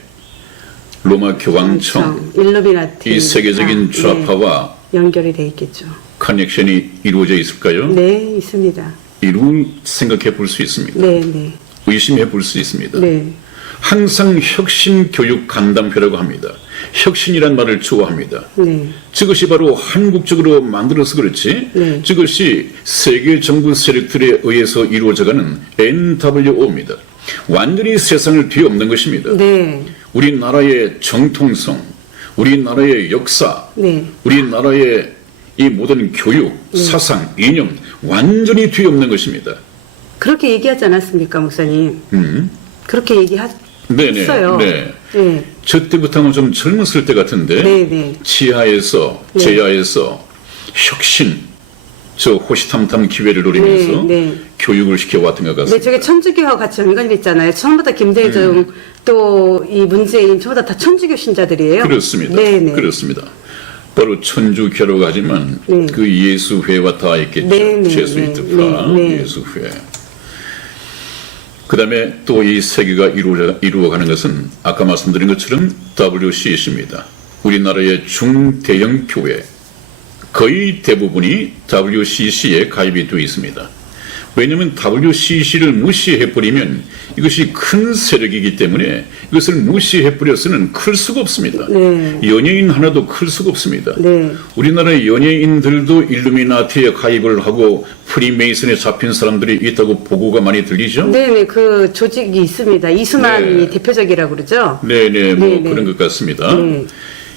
로마 교황청 일루미나티 이 세계적인 좌파와 네. 연결이 돼 있겠죠. 커넥션이 이루어져 있을까요? 네, 있습니다. 이루 생각해 볼 수 있습니다. 네, 네. 의심해 볼 수 있습니다. 네. 항상 혁신교육간담회라고 합니다. 혁신이란 말을 좋아합니다. 네. 저것이 바로 한국적으로 만들어서 그렇지 네. 저것이 세계 정부 세력들에 의해서 이루어져가는 NWO입니다. 완전히 세상을 뒤엎는 것입니다. 네. 우리나라의 정통성, 우리나라의 역사, 네. 우리나라의 이 모든 교육, 사상, 이념 완전히 뒤엎는 것입니다. 그렇게 얘기하지 않았습니까, 목사님? 그렇게 얘기했어요. 네. 네. 저 때부터는 좀 젊었을 때 같은데 네. 지하에서 네. 제야에서 혁신 저 호시탐탐 기회를 노리면서 네. 교육을 시켜왔던 것 네, 같습니다. 저게 천주교와 같이 연관됐잖아요. 처음부터 김대중 또 이 문재인 전부 다 천주교 신자들이에요. 그렇습니다. 네네. 그렇습니다. 바로 천주교라고 하지만 네. 그 예수회와 다 있겠죠. 네네. 제수이트파 네. 예수회. 그 다음에 또 이 세계가 이루어가는 것은 아까 말씀드린 것처럼 WCC입니다. 우리나라의 중대형 교회 거의 대부분이 WCC에 가입이 되어 있습니다. 왜냐하면 WCC를 무시해버리면 이것이 큰 세력이기 때문에 이것을 무시해버려서는 클 수가 없습니다. 네. 연예인 하나도 클 수가 없습니다. 네. 우리나라의 연예인들도 일루미나티에 가입을 하고 프리메이슨에 잡힌 사람들이 있다고 보고가 많이 들리죠? 네네, 그 조직이 있습니다. 이수만이 네. 대표적이라고 그러죠? 네네, 뭐 네네. 그런 것 같습니다. 네.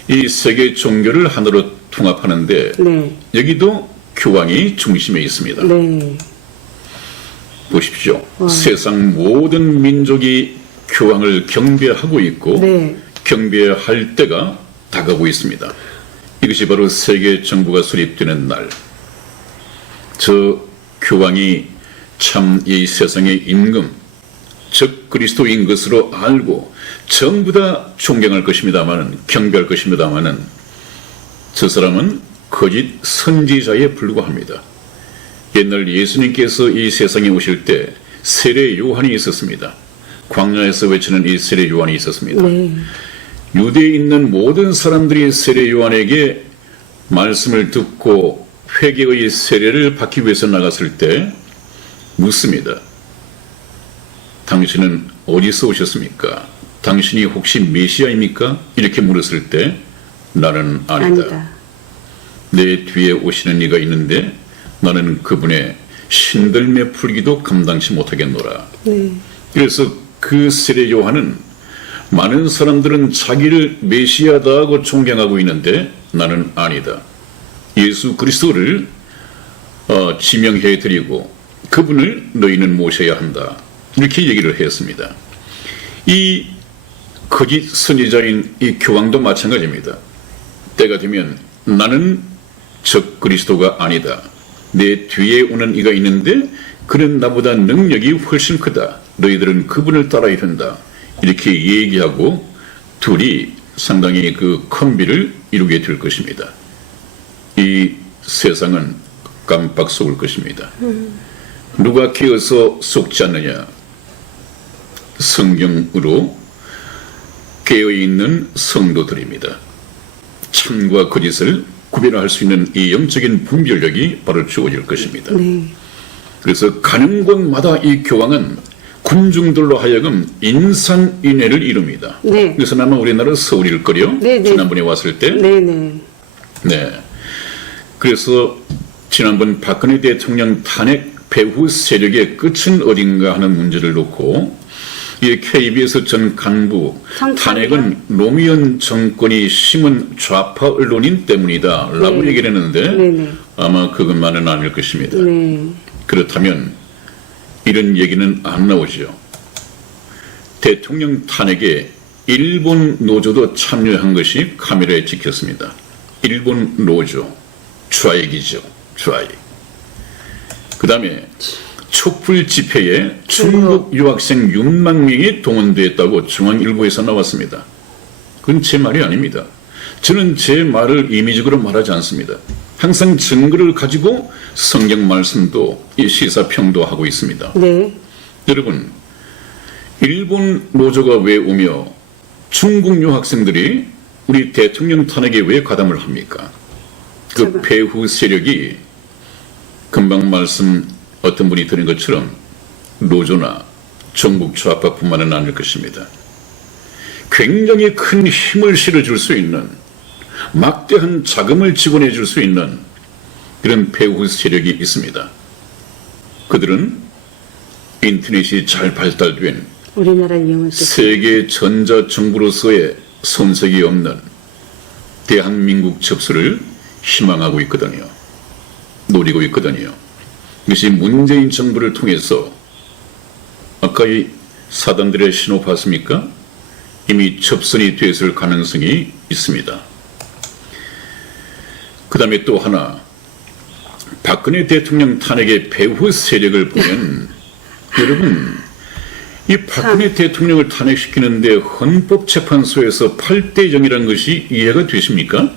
이 세계 종교를 하나로 통합하는데 네. 여기도 교황이 중심에 있습니다. 네. 보십시오. 세상 모든 민족이 교황을 경배하고 있고 네. 경배할 때가 다가오고 있습니다. 이것이 바로 세계 정부가 수립되는 날. 저 교황이 참 이 세상의 임금, 즉 그리스도인 것으로 알고 전부 다 존경할 것입니다마는 경배할 것입니다마는 저 사람은 거짓 선지자에 불과합니다. 옛날 예수님께서 이 세상에 오실 때 세례 요한이 있었습니다. 광야에서 외치는 이 세례 요한이 있었습니다. 네. 유대에 있는 모든 사람들이 세례 요한에게 말씀을 듣고 회개의 세례를 받기 위해서 나갔을 때 묻습니다. 당신은 어디서 오셨습니까? 당신이 혹시 메시아입니까? 이렇게 물었을 때 나는 아니다. 내 뒤에 오시는 이가 있는데 나는 그분의 신들매 풀기도 감당치 못하겠노라. 네. 그래서 그 세례 요한은 많은 사람들은 자기를 메시아다 하고 존경하고 있는데 나는 아니다. 예수 그리스도를 지명해 드리고 그분을 너희는 모셔야 한다. 이렇게 얘기를 했습니다. 이 거짓 선지자인 이 교황도 마찬가지입니다. 때가 되면 나는 저 그리스도가 아니다. 내 뒤에 오는 이가 있는데 그는 나보다 능력이 훨씬 크다. 너희들은 그분을 따라야 된다. 이렇게 얘기하고 둘이 상당히 그 콤비를 이루게 될 것입니다. 이 세상은 깜빡 속을 것입니다. 누가 깨어서 속지 않느냐? 성경으로 깨어있는 성도들입니다. 참과 거짓을 구별할 수 있는 이 영적인 분별력이 바로 주어질 것입니다. 네. 그래서 가는 곳마다 이 교황은 군중들로 하여금 인산인해를 이룹니다. 네. 그래서 아마 우리나라 서울일 거요. 네, 네. 지난번에 왔을 때. 네네. 네. 그래서 지난번 박근혜 대통령 탄핵 배후 세력의 끝은 어딘가 하는 문제를 놓고 이 KBS 전 간부 탄핵은 노무현 정권이 심은 좌파 언론인 때문이다 라고 네. 얘기를 했는데 네네. 아마 그것만은 아닐 것입니다. 네. 그렇다면 이런 얘기는 안 나오죠. 대통령 탄핵에 일본 노조도 참여한 것이 카메라에 찍혔습니다. 일본 노조 좌익이죠. 좌익. 그 다음에 촛불 집회에 중국 유학생 6만 명이 동원됐다고 중앙일보에서 나왔습니다. 그건 제 말이 아닙니다. 저는 제 말을 임의적으로 말하지 않습니다. 항상 증거를 가지고 성경 말씀도 이 시사평도 하고 있습니다. 네. 여러분, 일본 노조가 왜 오며 중국 유학생들이 우리 대통령 탄핵에 왜 가담을 합니까? 그 배후 세력이 금방 말씀 어떤 분이 드린 것처럼 노조나 전국 좌파뿐만은 아닐 것입니다. 굉장히 큰 힘을 실어줄 수 있는 막대한 자금을 지원해 줄 수 있는 그런 배후 세력이 있습니다. 그들은 인터넷이 잘 발달된 우리나라 이용할 때 세계 전자정부로서의 손색이 없는 대한민국 접수를 희망하고 있거든요. 노리고 있거든요. 이것이 문재인 정부를 통해서 아까 이 사단들의 신호 봤습니까? 이미 접선이 됐을 가능성이 있습니다. 그 다음에 또 하나, 박근혜 대통령 탄핵의 배후 세력을 보면 여러분, 이 박근혜 대통령을 탄핵시키는데 헌법재판소에서 8대 0이라는 것이 이해가 되십니까?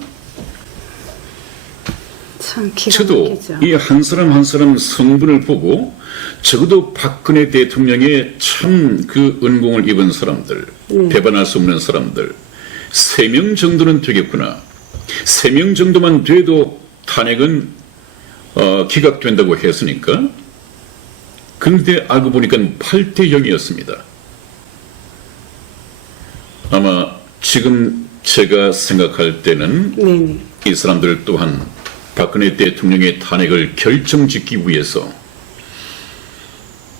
참 기가 저도 막히죠. 이 한 사람 한 사람 성분을 보고 적어도 박근혜 대통령의 참 그 은공을 입은 사람들, 배반할 수 없는 사람들 3명 정도는 되겠구나. 3명 정도만 돼도 탄핵은 기각된다고 했으니까. 그런데 알고 보니까 8대 0이었습니다. 아마 지금 제가 생각할 때는 네네. 이 사람들 또한 박근혜 대통령의 탄핵을 결정짓기 위해서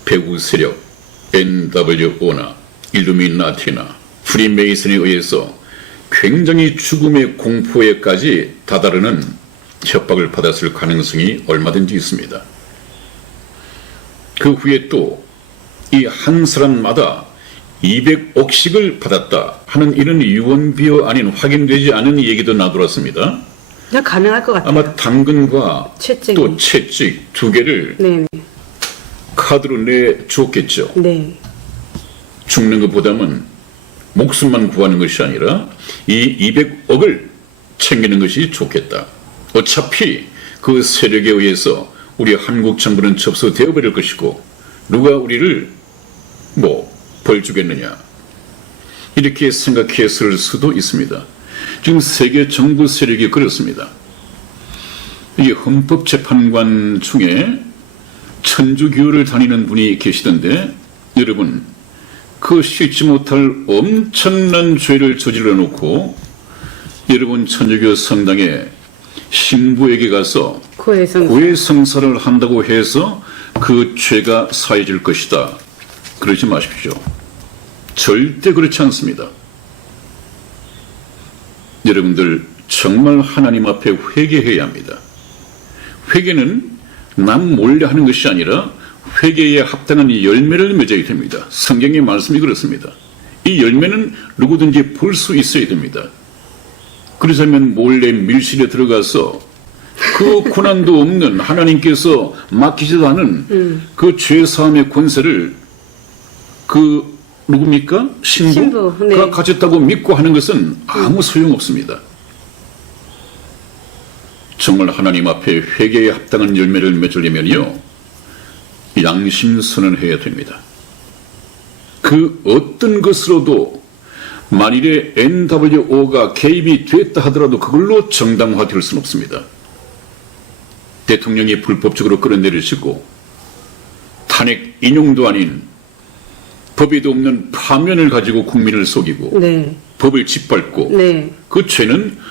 배후 세력 NWO나 일루미나티나 프리메이슨에 의해서 굉장히 죽음의 공포에까지 다다르는 협박을 받았을 가능성이 얼마든지 있습니다. 그 후에 또 이 한 사람마다 200억씩을 받았다 하는 이런 유언비어 아닌 확인되지 않은 얘기도 나돌았습니다. 그냥 가능할 것 같아요. 아마 당근과 채찍이. 또 채찍 2개를 네네. 카드로 내줬겠죠. 네. 죽는 것보다는 목숨만 구하는 것이 아니라 이 200억을 챙기는 것이 좋겠다. 어차피 그 세력에 의해서 우리 한국 정부는 접수되어 버릴 것이고 누가 우리를 벌 주겠느냐 이렇게 생각했을 수도 있습니다. 지금 세계 정부 세력이 그렇습니다. 이 헌법재판관 중에 천주교를 다니는 분이 계시던데 여러분 그 씻지 못할 엄청난 죄를 저질러 놓고 여러분 천주교 성당에 신부에게 가서 고해성사를 한다고 해서 그 죄가 사해질 것이다. 그러지 마십시오. 절대 그렇지 않습니다. 여러분들 정말 하나님 앞에 회개해야 합니다. 회개는 남 몰래 하는 것이 아니라 회개에 합당한 열매를 맺어야 됩니다. 성경의 말씀이 그렇습니다. 이 열매는 누구든지 볼 수 있어야 됩니다. 그러자면 몰래 밀실에 들어가서 그 고난도 없는 하나님께서 맡기지도 않은 그 죄사함의 권세를 그 누굽니까? 신부가 네. 가졌다고 믿고 하는 것은 아무 소용없습니다. 정말 하나님 앞에 회개에 합당한 열매를 맺으려면요, 양심선언해야 됩니다. 그 어떤 것으로도 만일에 NWO가 개입이 됐다 하더라도 그걸로 정당화될 수는 없습니다. 대통령이 불법적으로 끌어내리시고 탄핵 인용도 아닌 법에도 없는 파면을 가지고 국민을 속이고 네. 법을 짓밟고 네. 그 죄는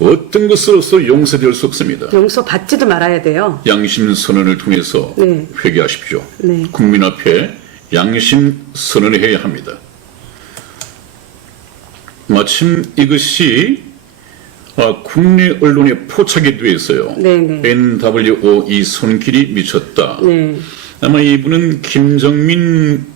어떤 것으로서 용서될 수 없습니다. 용서받지도 말아야 돼요. 양심선언을 통해서 네. 회개하십시오. 네. 국민 앞에 양심선언을 해야 합니다. 마침 이것이 국내 언론에 포착이 되어 있어요. 네네. NWO 이 손길이 미쳤다. 네. 아마 이분은 김정민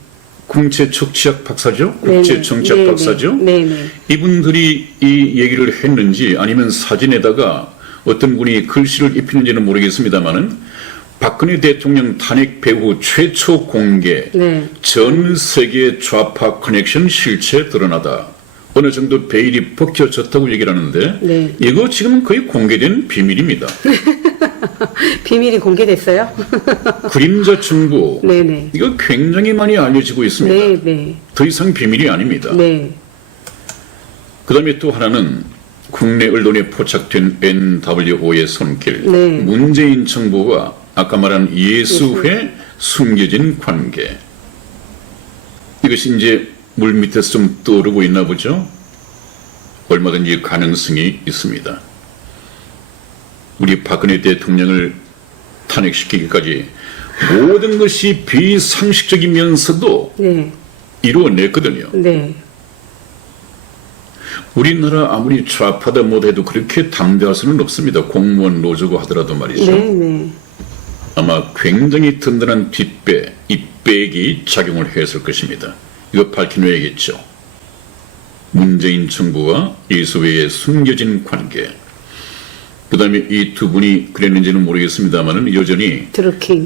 국제정치학 박사죠? 국제정치학 네네. 박사죠? 네네. 이분들이 이 얘기를 했는지 아니면 사진에다가 어떤 분이 글씨를 입히는지는 모르겠습니다만은 박근혜 대통령 탄핵 배후 최초 공개, 네. 전 세계 좌파 커넥션 실체 드러나다. 어느 정도 베일이 벗겨졌다고 얘기를 하는데 네. 이거 지금 거의 공개된 비밀입니다. 비밀이 공개됐어요? 그림자 정보 네네. 이거 굉장히 많이 알려지고 있습니다. 네네. 더 이상 비밀이 아닙니다. 네. 그 다음에 또 하나는 국내 언론에 포착된 NWO의 손길, 네. 문재인 정부와 아까 말한 예수회 숨겨진 관계. 이것이 이제 물 밑에서 좀 떠오르고 있나 보죠. 얼마든지 가능성이 있습니다. 우리 박근혜 대통령을 탄핵시키기까지 모든 것이 비상식적이면서도 네. 이루어냈거든요. 네. 우리나라 아무리 좌파다 못해도 그렇게 담대할 수는 없습니다. 공무원 노조고 하더라도 말이죠. 네네. 아마 굉장히 든든한 뒷배, 이 백이 작용을 했을 것입니다. 이거 밝혀내야겠죠. 문재인 정부와 예수회의 숨겨진 관계. 그 다음에 이 두 분이 그랬는지는 모르겠습니다만 여전히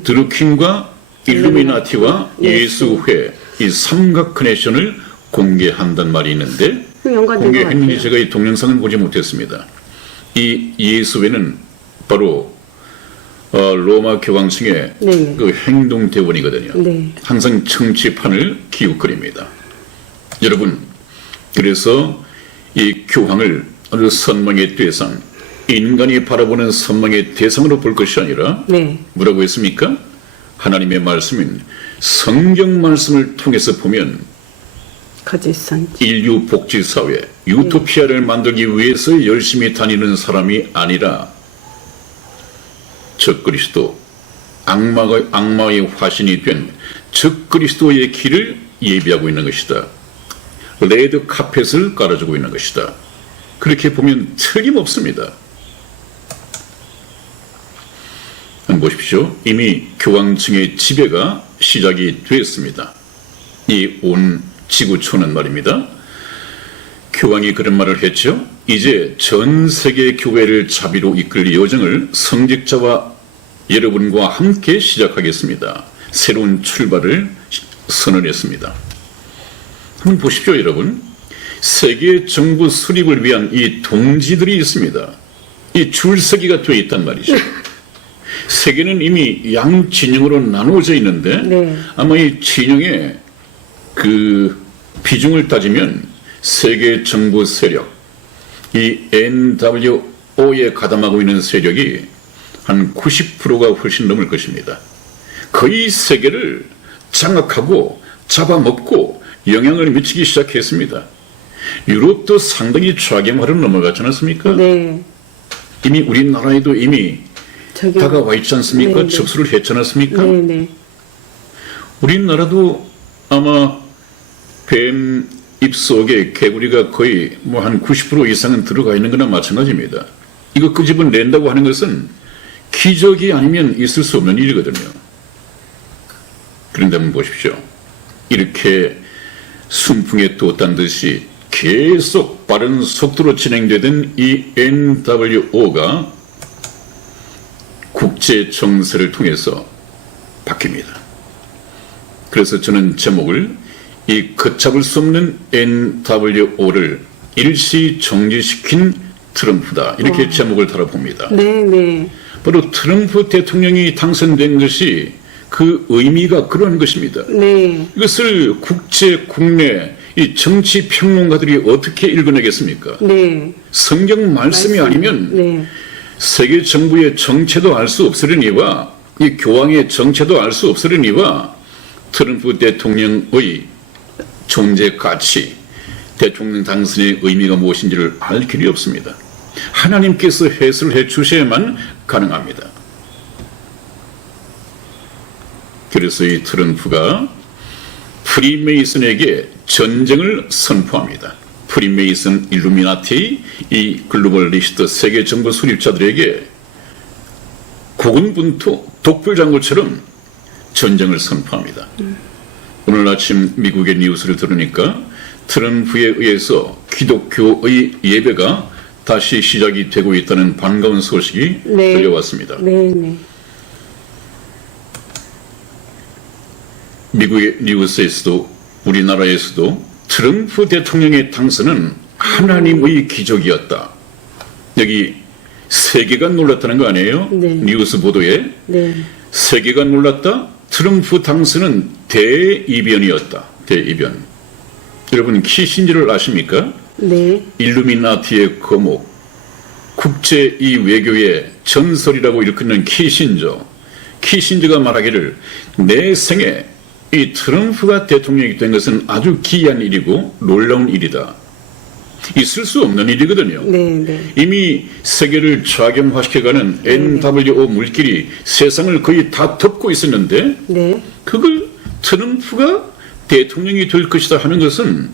드루킹과 일루미나티와 예수회 이 삼각 커넥션을 공개한단 말이 있는데 공개했는지 제가 이 동영상을 보지 못했습니다. 이 예수회는 바로 로마 교황청의 그 행동대원이거든요. 네. 항상 정치판을 기웃거립니다. 여러분, 그래서 이 교황을 아주 선망의 대상, 인간이 바라보는 선망의 대상으로 볼 것이 아니라 네. 뭐라고 했습니까? 하나님의 말씀인 성경 말씀을 통해서 보면 인류 복지사회, 유토피아를 만들기 위해서 열심히 다니는 사람이 아니라 적그리스도, 악마의 화신이 된 적그리스도의 길을 예비하고 있는 것이다. 레드 카펫을 깔아주고 있는 것이다. 그렇게 보면 틀림없습니다. 한번 보십시오. 이미 교황청의 지배가 시작이 됐습니다. 이 온 지구촌은 말입니다. 교황이 그런 말을 했죠. 이제 전 세계 교회를 자비로 이끌 여정을 성직자와 여러분과 함께 시작하겠습니다. 새로운 출발을 선언했습니다. 한번 보십시오, 여러분. 세계 정부 수립을 위한 이 동지들이 있습니다. 이 줄서기가 되어 있단 말이죠. 세계는 이미 양 진영으로 나누어져 있는데 네. 아마 이 진영의 그 비중을 따지면 세계 정부 세력, 이 NWO에 가담하고 있는 세력이 한 90%가 훨씬 넘을 것입니다. 거의 세계를 장악하고 잡아먹고 영향을 미치기 시작했습니다. 유럽도 상당히 좌경화로 넘어가지 않았습니까? 네. 이미 우리나라에도 이미 다가와 있지 않습니까? 네네. 접수를 했지 않았습니까? 네네. 우리나라도 아마 뱀 입속에 개구리가 거의 뭐 한 90% 이상은 들어가 있는 거나 마찬가지입니다. 이거 끄집어 낸다고 하는 것은 기적이 아니면 있을 수 없는 일이거든요. 그런데 한번 보십시오. 이렇게 순풍에 돋단 듯이 계속 빠른 속도로 진행되던 이 NWO가 국제 정세를 통해서 바뀝니다. 그래서 저는 제목을 이 걷잡을 수 없는 NWO를 일시 정지시킨 트럼프다. 이렇게 제목을 달아봅니다. 네, 네. 바로 트럼프 대통령이 당선된 것이 그 의미가 그러한 것입니다. 네. 이것을 국제, 국내 이 정치 평론가들이 어떻게 읽어내겠습니까? 네. 성경 말씀이 아니면 네. 세계 정부의 정체도 알 수 없으려니와 이 교황의 정체도 알 수 없으려니와 트럼프 대통령의 존재 가치, 대통령 당선의 의미가 무엇인지를 알 길이 없습니다. 하나님께서 해설해 주셔야만 가능합니다. 그래서 이 트럼프가 프리메이슨에게 전쟁을 선포합니다. 프리메이슨, 일루미나티, 이 글로벌 리스트 세계 정부 수립자들에게 고군분투, 독불장군처럼 전쟁을 선포합니다. 오늘 아침 미국의 뉴스를 들으니까 트럼프에 의해서 기독교의 예배가 다시 시작이 되고 있다는 반가운 소식이 네. 들려왔습니다. 네, 네. 미국의 뉴스에서도 우리나라에서도 트럼프 대통령의 당선은 하나님의 기적이었다. 여기 세계가 놀랐다는 거 아니에요? 네. 뉴스 보도에 네. 세계가 놀랐다. 트럼프 당선은 대이변이었다. 대이변. 여러분 키신저를 아십니까? 네. 일루미나티의 거목, 국제 이 외교의 전설이라고 일컫는 키신저. 키신저가 말하기를 내 생에 이 트럼프가 대통령이 된 것은 아주 기이한 일이고 놀라운 일이다. 있을 수 없는 일이거든요. 네, 네. 이미 세계를 좌경화시켜가는 NWO 물길이 세상을 거의 다 덮고 있었는데 네. 그걸 트럼프가 대통령이 될 것이다 하는 것은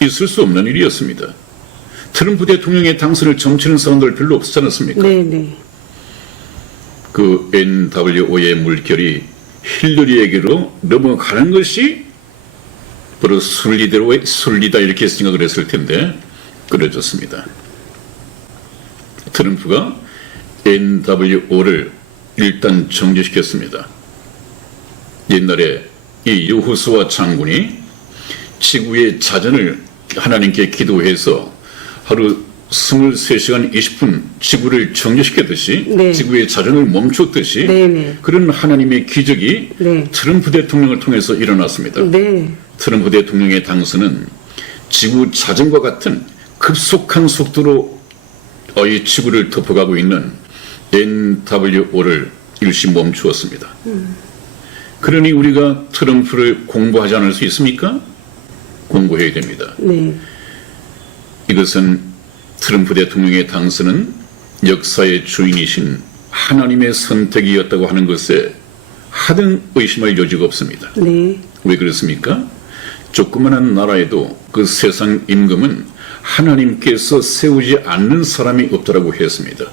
있을 수 없는 일이었습니다. 트럼프 대통령의 당선을 점치는 사람들 별로 없지 않았습니까? 네, 네. 그 NWO의 물결이 힐러리에게로 넘어가는 것이 바로 순리다 이렇게 생각을 했을 텐데 그래졌습니다. 트럼프가 NWO를 일단 정지시켰습니다. 옛날에 이 여호수아 장군이 지구의 자전을 하나님께 기도해서 하루 23시간 20분 지구를 정지시켰듯이 네. 지구의 자전을 멈췄듯이 네, 네. 그런 하나님의 기적이 네. 트럼프 대통령을 통해서 일어났습니다. 네. 트럼프 대통령의 당선은 지구 자전과 같은 급속한 속도로 이 지구를 덮어가고 있는 NWO를 일시 멈추었습니다. 그러니 우리가 트럼프를 공부하지 않을 수 있습니까? 공부해야 됩니다. 네. 이것은 트럼프 대통령의 당선은 역사의 주인이신 하나님의 선택이었다고 하는 것에 하등 의심할 여지가 없습니다. 네. 왜 그렇습니까? 조그만한 나라에도 그 세상 임금은 하나님께서 세우지 않는 사람이 없다라고 했습니다.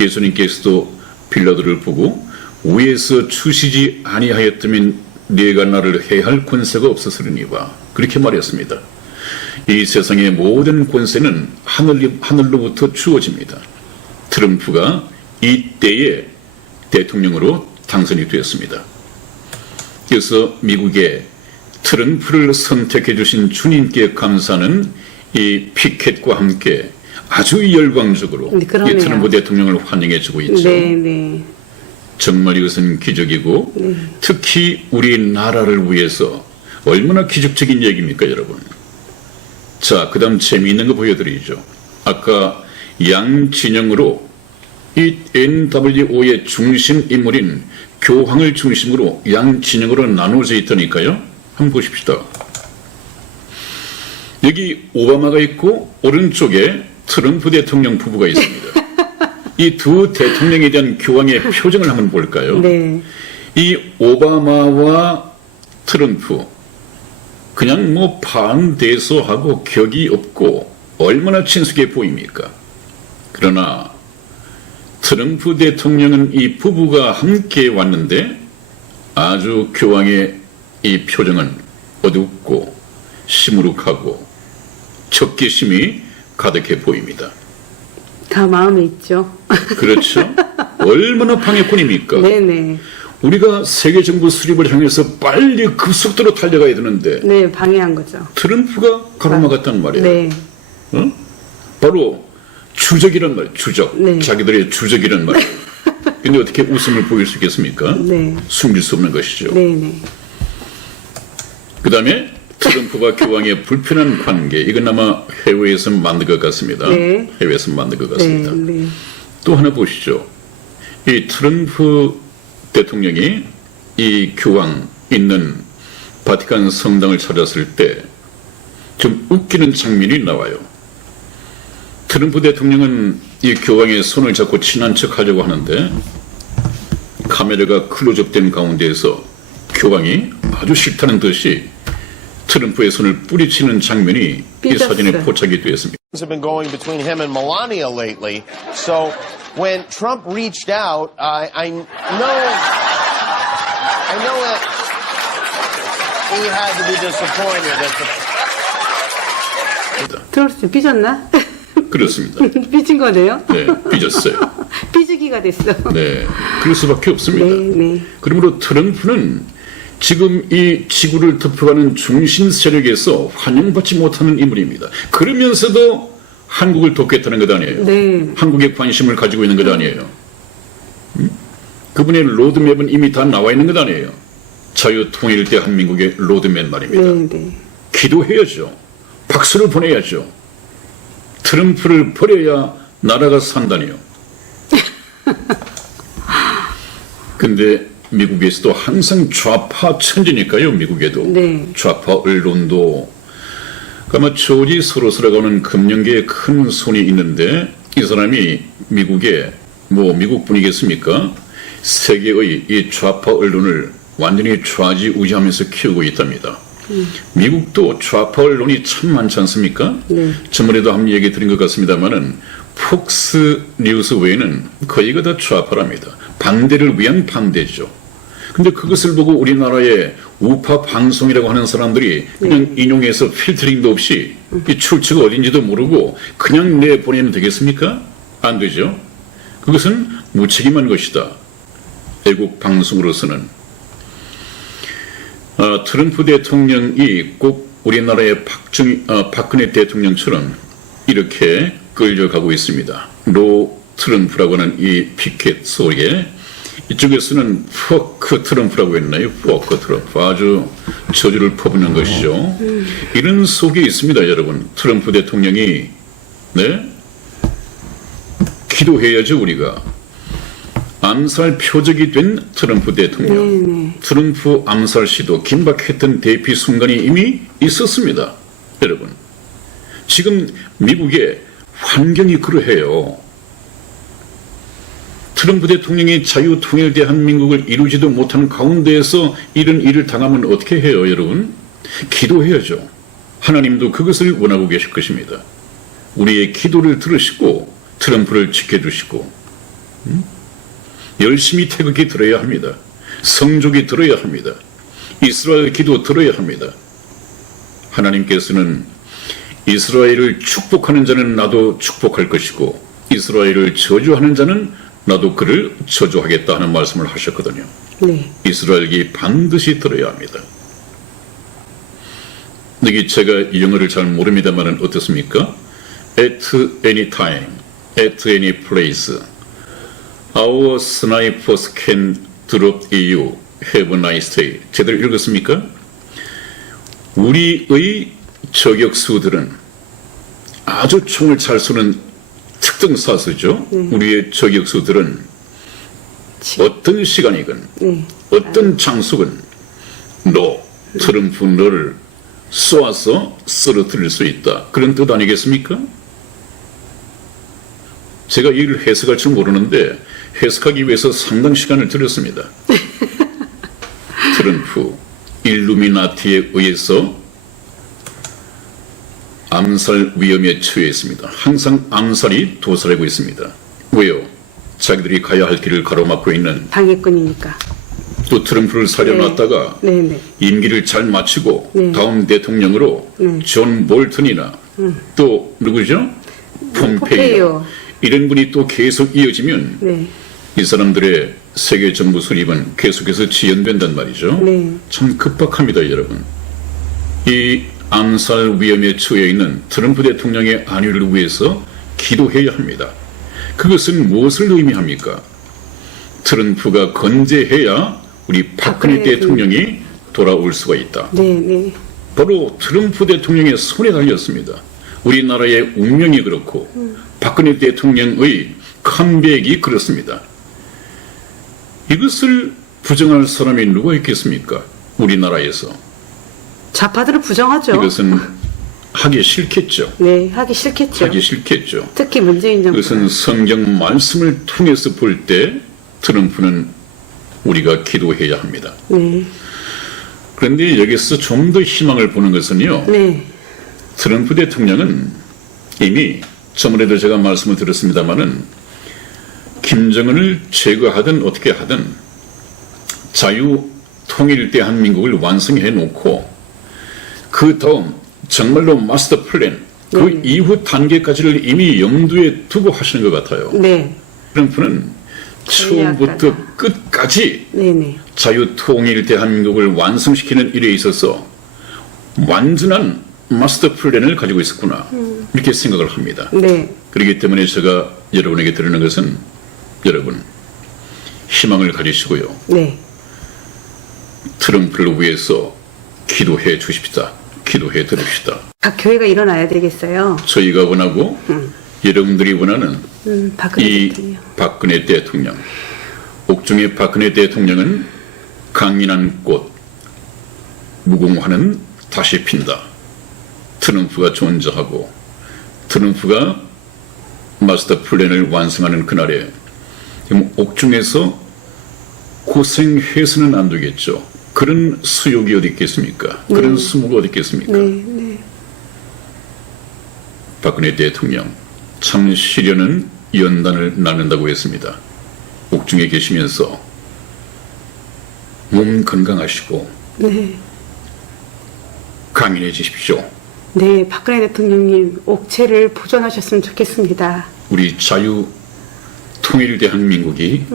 예수님께서도 빌라도를 보고 위에서 주시지 아니하였다면 네가 나를 해할 권세가 없었으리니와 그렇게 말했습니다. 이 세상의 모든 권세는 하늘로부터 주어집니다. 트럼프가 이때의 대통령으로 당선이 되었습니다. 그래서 미국의 트럼프를 선택해 주신 주님께 감사하는 이 피켓과 함께 아주 열광적으로 이 트럼프 대통령을 환영해 주고 있죠. 네, 네. 정말 이것은 기적이고 특히 우리나라를 위해서 얼마나 기적적인 얘기입니까, 여러분? 자, 그 다음 재미있는 거 보여드리죠. 아까 양 진영으로 이 NWO의 중심 인물인 교황을 중심으로 양 진영으로 나누어져 있다니까요. 한번 보십시다. 여기 오바마가 있고 오른쪽에 트럼프 대통령 부부가 있습니다. 이 두 대통령에 대한 교황의 표정을 한번 볼까요? 네. 이 오바마와 트럼프 그냥 뭐 반대소하고 격이 없고 얼마나 친숙해 보입니까? 그러나 트럼프 대통령은 이 부부가 함께 왔는데 아주 교황의 이 표정은 어둡고 시무룩하고 적개심이 가득해 보입니다. 다 마음에 있죠. 그렇죠? 얼마나 방해꾼입니까? 네네. 우리가 세계 정부 수립을 향해서 빨리 급속도로 달려가야 되는데 네, 방해한 거죠. 트럼프가 가로막았단 말이에요. 네. 어? 바로 주적이란 말, 주적. 네. 자기들의 주적이란 말. 근데 어떻게 웃음을 보일 수 있겠습니까? 네. 숨길 수 없는 것이죠. 네, 네. 그 다음에 트럼프와 교황의 불편한 관계, 이건 아마 해외에서 만든 것 같습니다. 네. 해외에서 만든 것 같습니다. 네, 네. 또 하나 보시죠. 이 트럼프 대통령이 이 교황 있는 바티칸 성당을 찾았을 때 좀 웃기는 장면이 나와요. 트럼프 대통령은 이 교황의 손을 잡고 친한 척 하려고 하는데 카메라가 클로즈업된 가운데에서 교황이 아주 싫다는 듯이 트럼프의 손을 뿌리치는 장면이 이 사진에 포착이 되었습니다. Have been going between him and Melania lately. So when Trump reached out, I know that he had to be disappointed at the. 트럼프 삐졌나? 그렇습니다. 삐진 거네요? 네, 삐졌어요. 삐지기가 됐어. 네, 그럴 수밖에 없습니다. 네, 네. 그러므로 트럼프는 지금 이 지구를 덮어가는 중심 세력에서 환영받지 못하는 인물입니다. 그러면서도 한국을 돕겠다는 것 아니에요. 네. 한국에 관심을 가지고 있는 것 아니에요. 그분의 로드맵은 이미 다 나와 있는 것 아니에요. 자유통일 대한민국의 로드맵 말입니다. 네, 네. 기도해야죠. 박수를 보내야죠. 트럼프를 버려야 나라가 산다니요. 근데 미국에서도 항상 좌파 천지니까요. 미국에도. 네. 좌파 언론도. 아마 조지 소로스라고 하는 금융계에 큰 손이 있는데 이 사람이 미국에 미국 분이겠습니까? 세계의 이 좌파 언론을 완전히 좌지우지하면서 키우고 있답니다. 미국도 좌파 언론이 참 많지 않습니까? 네. 저번에도 한번 얘기 드린 것 같습니다만은 폭스 뉴스 외에는 거의가 다 좌파랍니다. 반대를 위한 반대죠. 근데 그것을 보고 우리나라의 우파 방송이라고 하는 사람들이 그냥 인용해서 필터링도 없이 이 출처가 어딘지도 모르고 그냥 내보내면 되겠습니까? 안 되죠. 그것은 무책임한 것이다. 애국 방송으로서는. 트럼프 대통령이 꼭 우리나라의 박근혜 대통령처럼 이렇게 끌려가고 있습니다. 로 트럼프라고 하는 이 피켓 속에 이쪽에서는 퍼크 트럼프라고 했나요? 퍼크 트럼프. 아주 저주를 퍼붓는 것이죠. 이런 속에 있습니다, 여러분. 트럼프 대통령이 기도해야죠, 우리가. 암살 표적이 된 트럼프 대통령. 트럼프 암살 시도 긴박했던 대피 순간이 이미 있었습니다. 여러분. 지금 미국의 환경이 그러해요. 트럼프 대통령이 자유통일 대한민국을 이루지도 못하는 가운데에서 이런 일을 당하면 어떻게 해요, 여러분? 기도해야죠. 하나님도 그것을 원하고 계실 것입니다. 우리의 기도를 들으시고 트럼프를 지켜주시고 열심히 태극기 들어야 합니다. 성족이 들어야 합니다. 이스라엘 기도 들어야 합니다. 하나님께서는 이스라엘을 축복하는 자는 나도 축복할 것이고 이스라엘을 저주하는 자는 나도 그를 저주하겠다 하는 말씀을 하셨거든요. 네. 이스라엘이 반드시 들어야 합니다. 여기 제가 영어를 잘 모릅니다만 어떻습니까? At any time, at any place, our snipers can drop you. Have a nice day. 제대로 읽었습니까? 우리의 저격수들은 아주 총을 잘 쏘는 특등 사수죠. 우리의 저격수들은 어떤 시간이건 어떤 장소건 트럼프 너를 쏘아서 쓰러뜨릴 수 있다. 그런 뜻 아니겠습니까? 제가 이를 해석할 줄 모르는데 해석하기 위해서 상당 시간을 들였습니다. 트럼프 일루미나티에 의해서 암살 위험에 처해 있습니다. 항상 암살이 도사리고 있습니다. 왜요? 자기들이 가야 할 길을 가로막고 있는 방해꾼이니까. 또 트럼프를 살려놨다가 임기를 잘 마치고 다음 대통령으로 존 볼턴이나 또 누구죠? 폼페이오 이런 분이 또 계속 이어지면 이 사람들의 세계 정부 수립은 계속해서 지연된단 말이죠. 참 급박합니다, 여러분. 이 암살 위험에 처해 있는 트럼프 대통령의 안위를 위해서 기도해야 합니다. 그것은 무엇을 의미합니까? 트럼프가 건재해야 우리 박근혜 대통령이 돌아올 수가 있다. 네, 네. 바로 트럼프 대통령의 손에 달렸습니다. 우리나라의 운명이 그렇고 박근혜 대통령의 컴백이 그렇습니다. 이것을 부정할 사람이 누가 있겠습니까? 우리나라에서. 좌파들은 부정하죠. 이것은 하기 싫겠죠. 네, 하기 싫겠죠. 하기 싫겠죠. 특히 문재인 정부. 그것은 성경 말씀을 통해서 볼 때 트럼프는 우리가 기도해야 합니다. 네. 그런데 여기서 좀 더 희망을 보는 것은요. 네. 트럼프 대통령은 이미 저번에도 제가 말씀을 드렸습니다마는 김정은을 제거하든 어떻게 하든 자유 통일 대한민국을 완성해 놓고 그 다음 정말로 마스터 플랜 그 네. 이후 단계까지를 이미 염두에 두고 하시는 것 같아요. 네. 트럼프는 처음부터 끝까지 네네. 자유 통일 대한민국을 완성시키는 일에 있어서 완전한 마스터 플랜을 가지고 있었구나 이렇게 생각을 합니다. 네. 그렇기 때문에 제가 여러분에게 드리는 것은 여러분 희망을 가지시고요. 네. 트럼프를 위해서 기도해 주십시다. 기도해 드립시다. 각 교회가 일어나야 되겠어요. 저희가 원하고 여러분들이 원하는 박근혜 이 대통령. 박근혜 대통령 옥중의 박근혜 대통령은 강인한 꽃 무궁화는 다시 핀다. 트럼프가 존재하고 트럼프가 마스터 플랜을 완성하는 그날에 옥중에서 고생해서는 안 되겠죠. 그런 수욕이 어디 있겠습니까? 그런 수모가 어디 있겠습니까? 네, 네. 박근혜 대통령 참 시련은 연단을 낳는다고 했습니다. 옥중에 계시면서 몸 건강하시고 네. 강인해지십시오. 네, 박근혜 대통령님 옥체를 보존하셨으면 좋겠습니다. 우리 자유 통일 대한민국이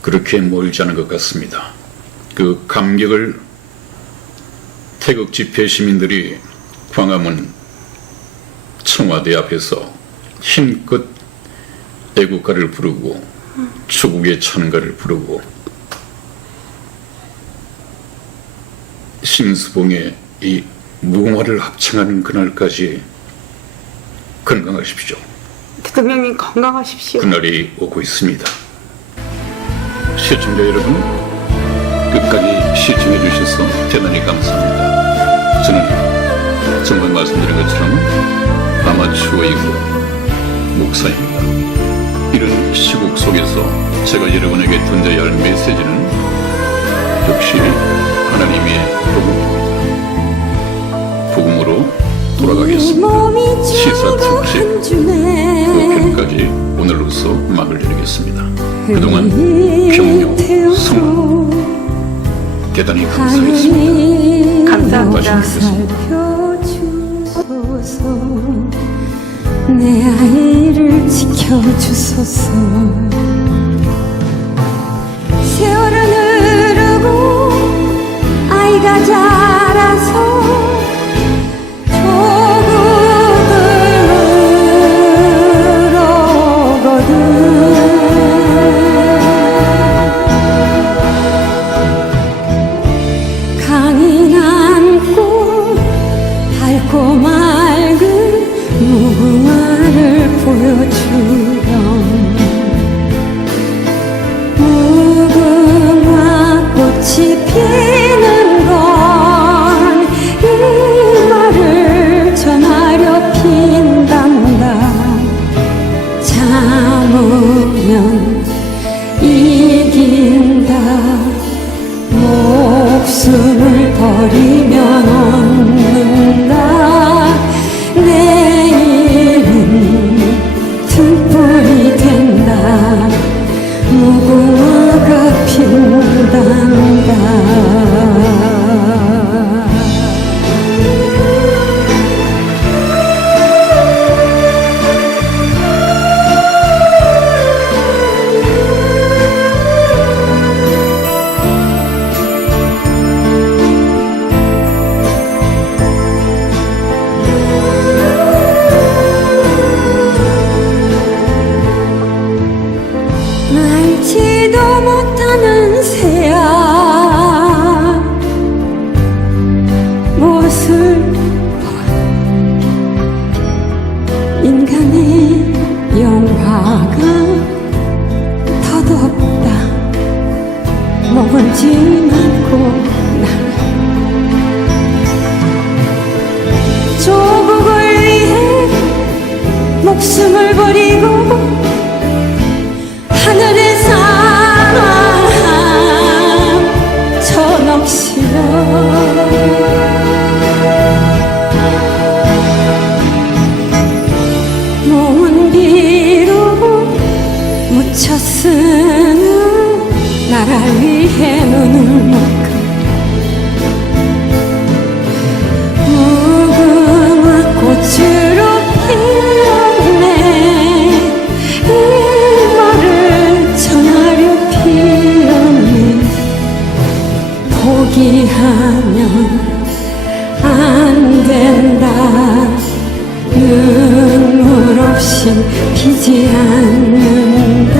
그렇게 멀지 않은 것 같습니다. 그 감격을 태극 집회 시민들이 광화문 청와대 앞에서 힘껏 애국가를 부르고 추국의 찬가를 부르고 신수봉의 이 무궁화를 합창하는 그날까지 건강하십시오. 대통령님 건강하십시오. 그날이 오고 있습니다. 시청자 여러분, 끝까지 시청해 주셔서 대단히 감사합니다. 저는 정말 말씀드린 것처럼 아마추어이고 목사입니다. 이런 시국 속에서 제가 여러분에게 던져야 할 메시지는 역시 하나님의 복음입니다. 복음으로 돌아가겠습니다. 시사 특집 그 편까지 오늘로서 막을 내리겠습니다. 그동안 평요 성원 대단히 감사했습니다. 감사합니다. 살펴주소서 내 아이를 지켜주소서 세월은 흐르고 아이가 자라서 강인한 꽃 밝고 맑은 무궁화를 보여주렴 무궁화 꽃이 피는 건 목숨을 버리고 하늘의 사람 저 넋이여 먼 뒤로 묻혀 쓰는 나를 위해 눈을 먹고 무궁화 꽃으로 피었네 이 말을 전하려 피었네 포기하면 안 된다 눈물 없이 피지 않는다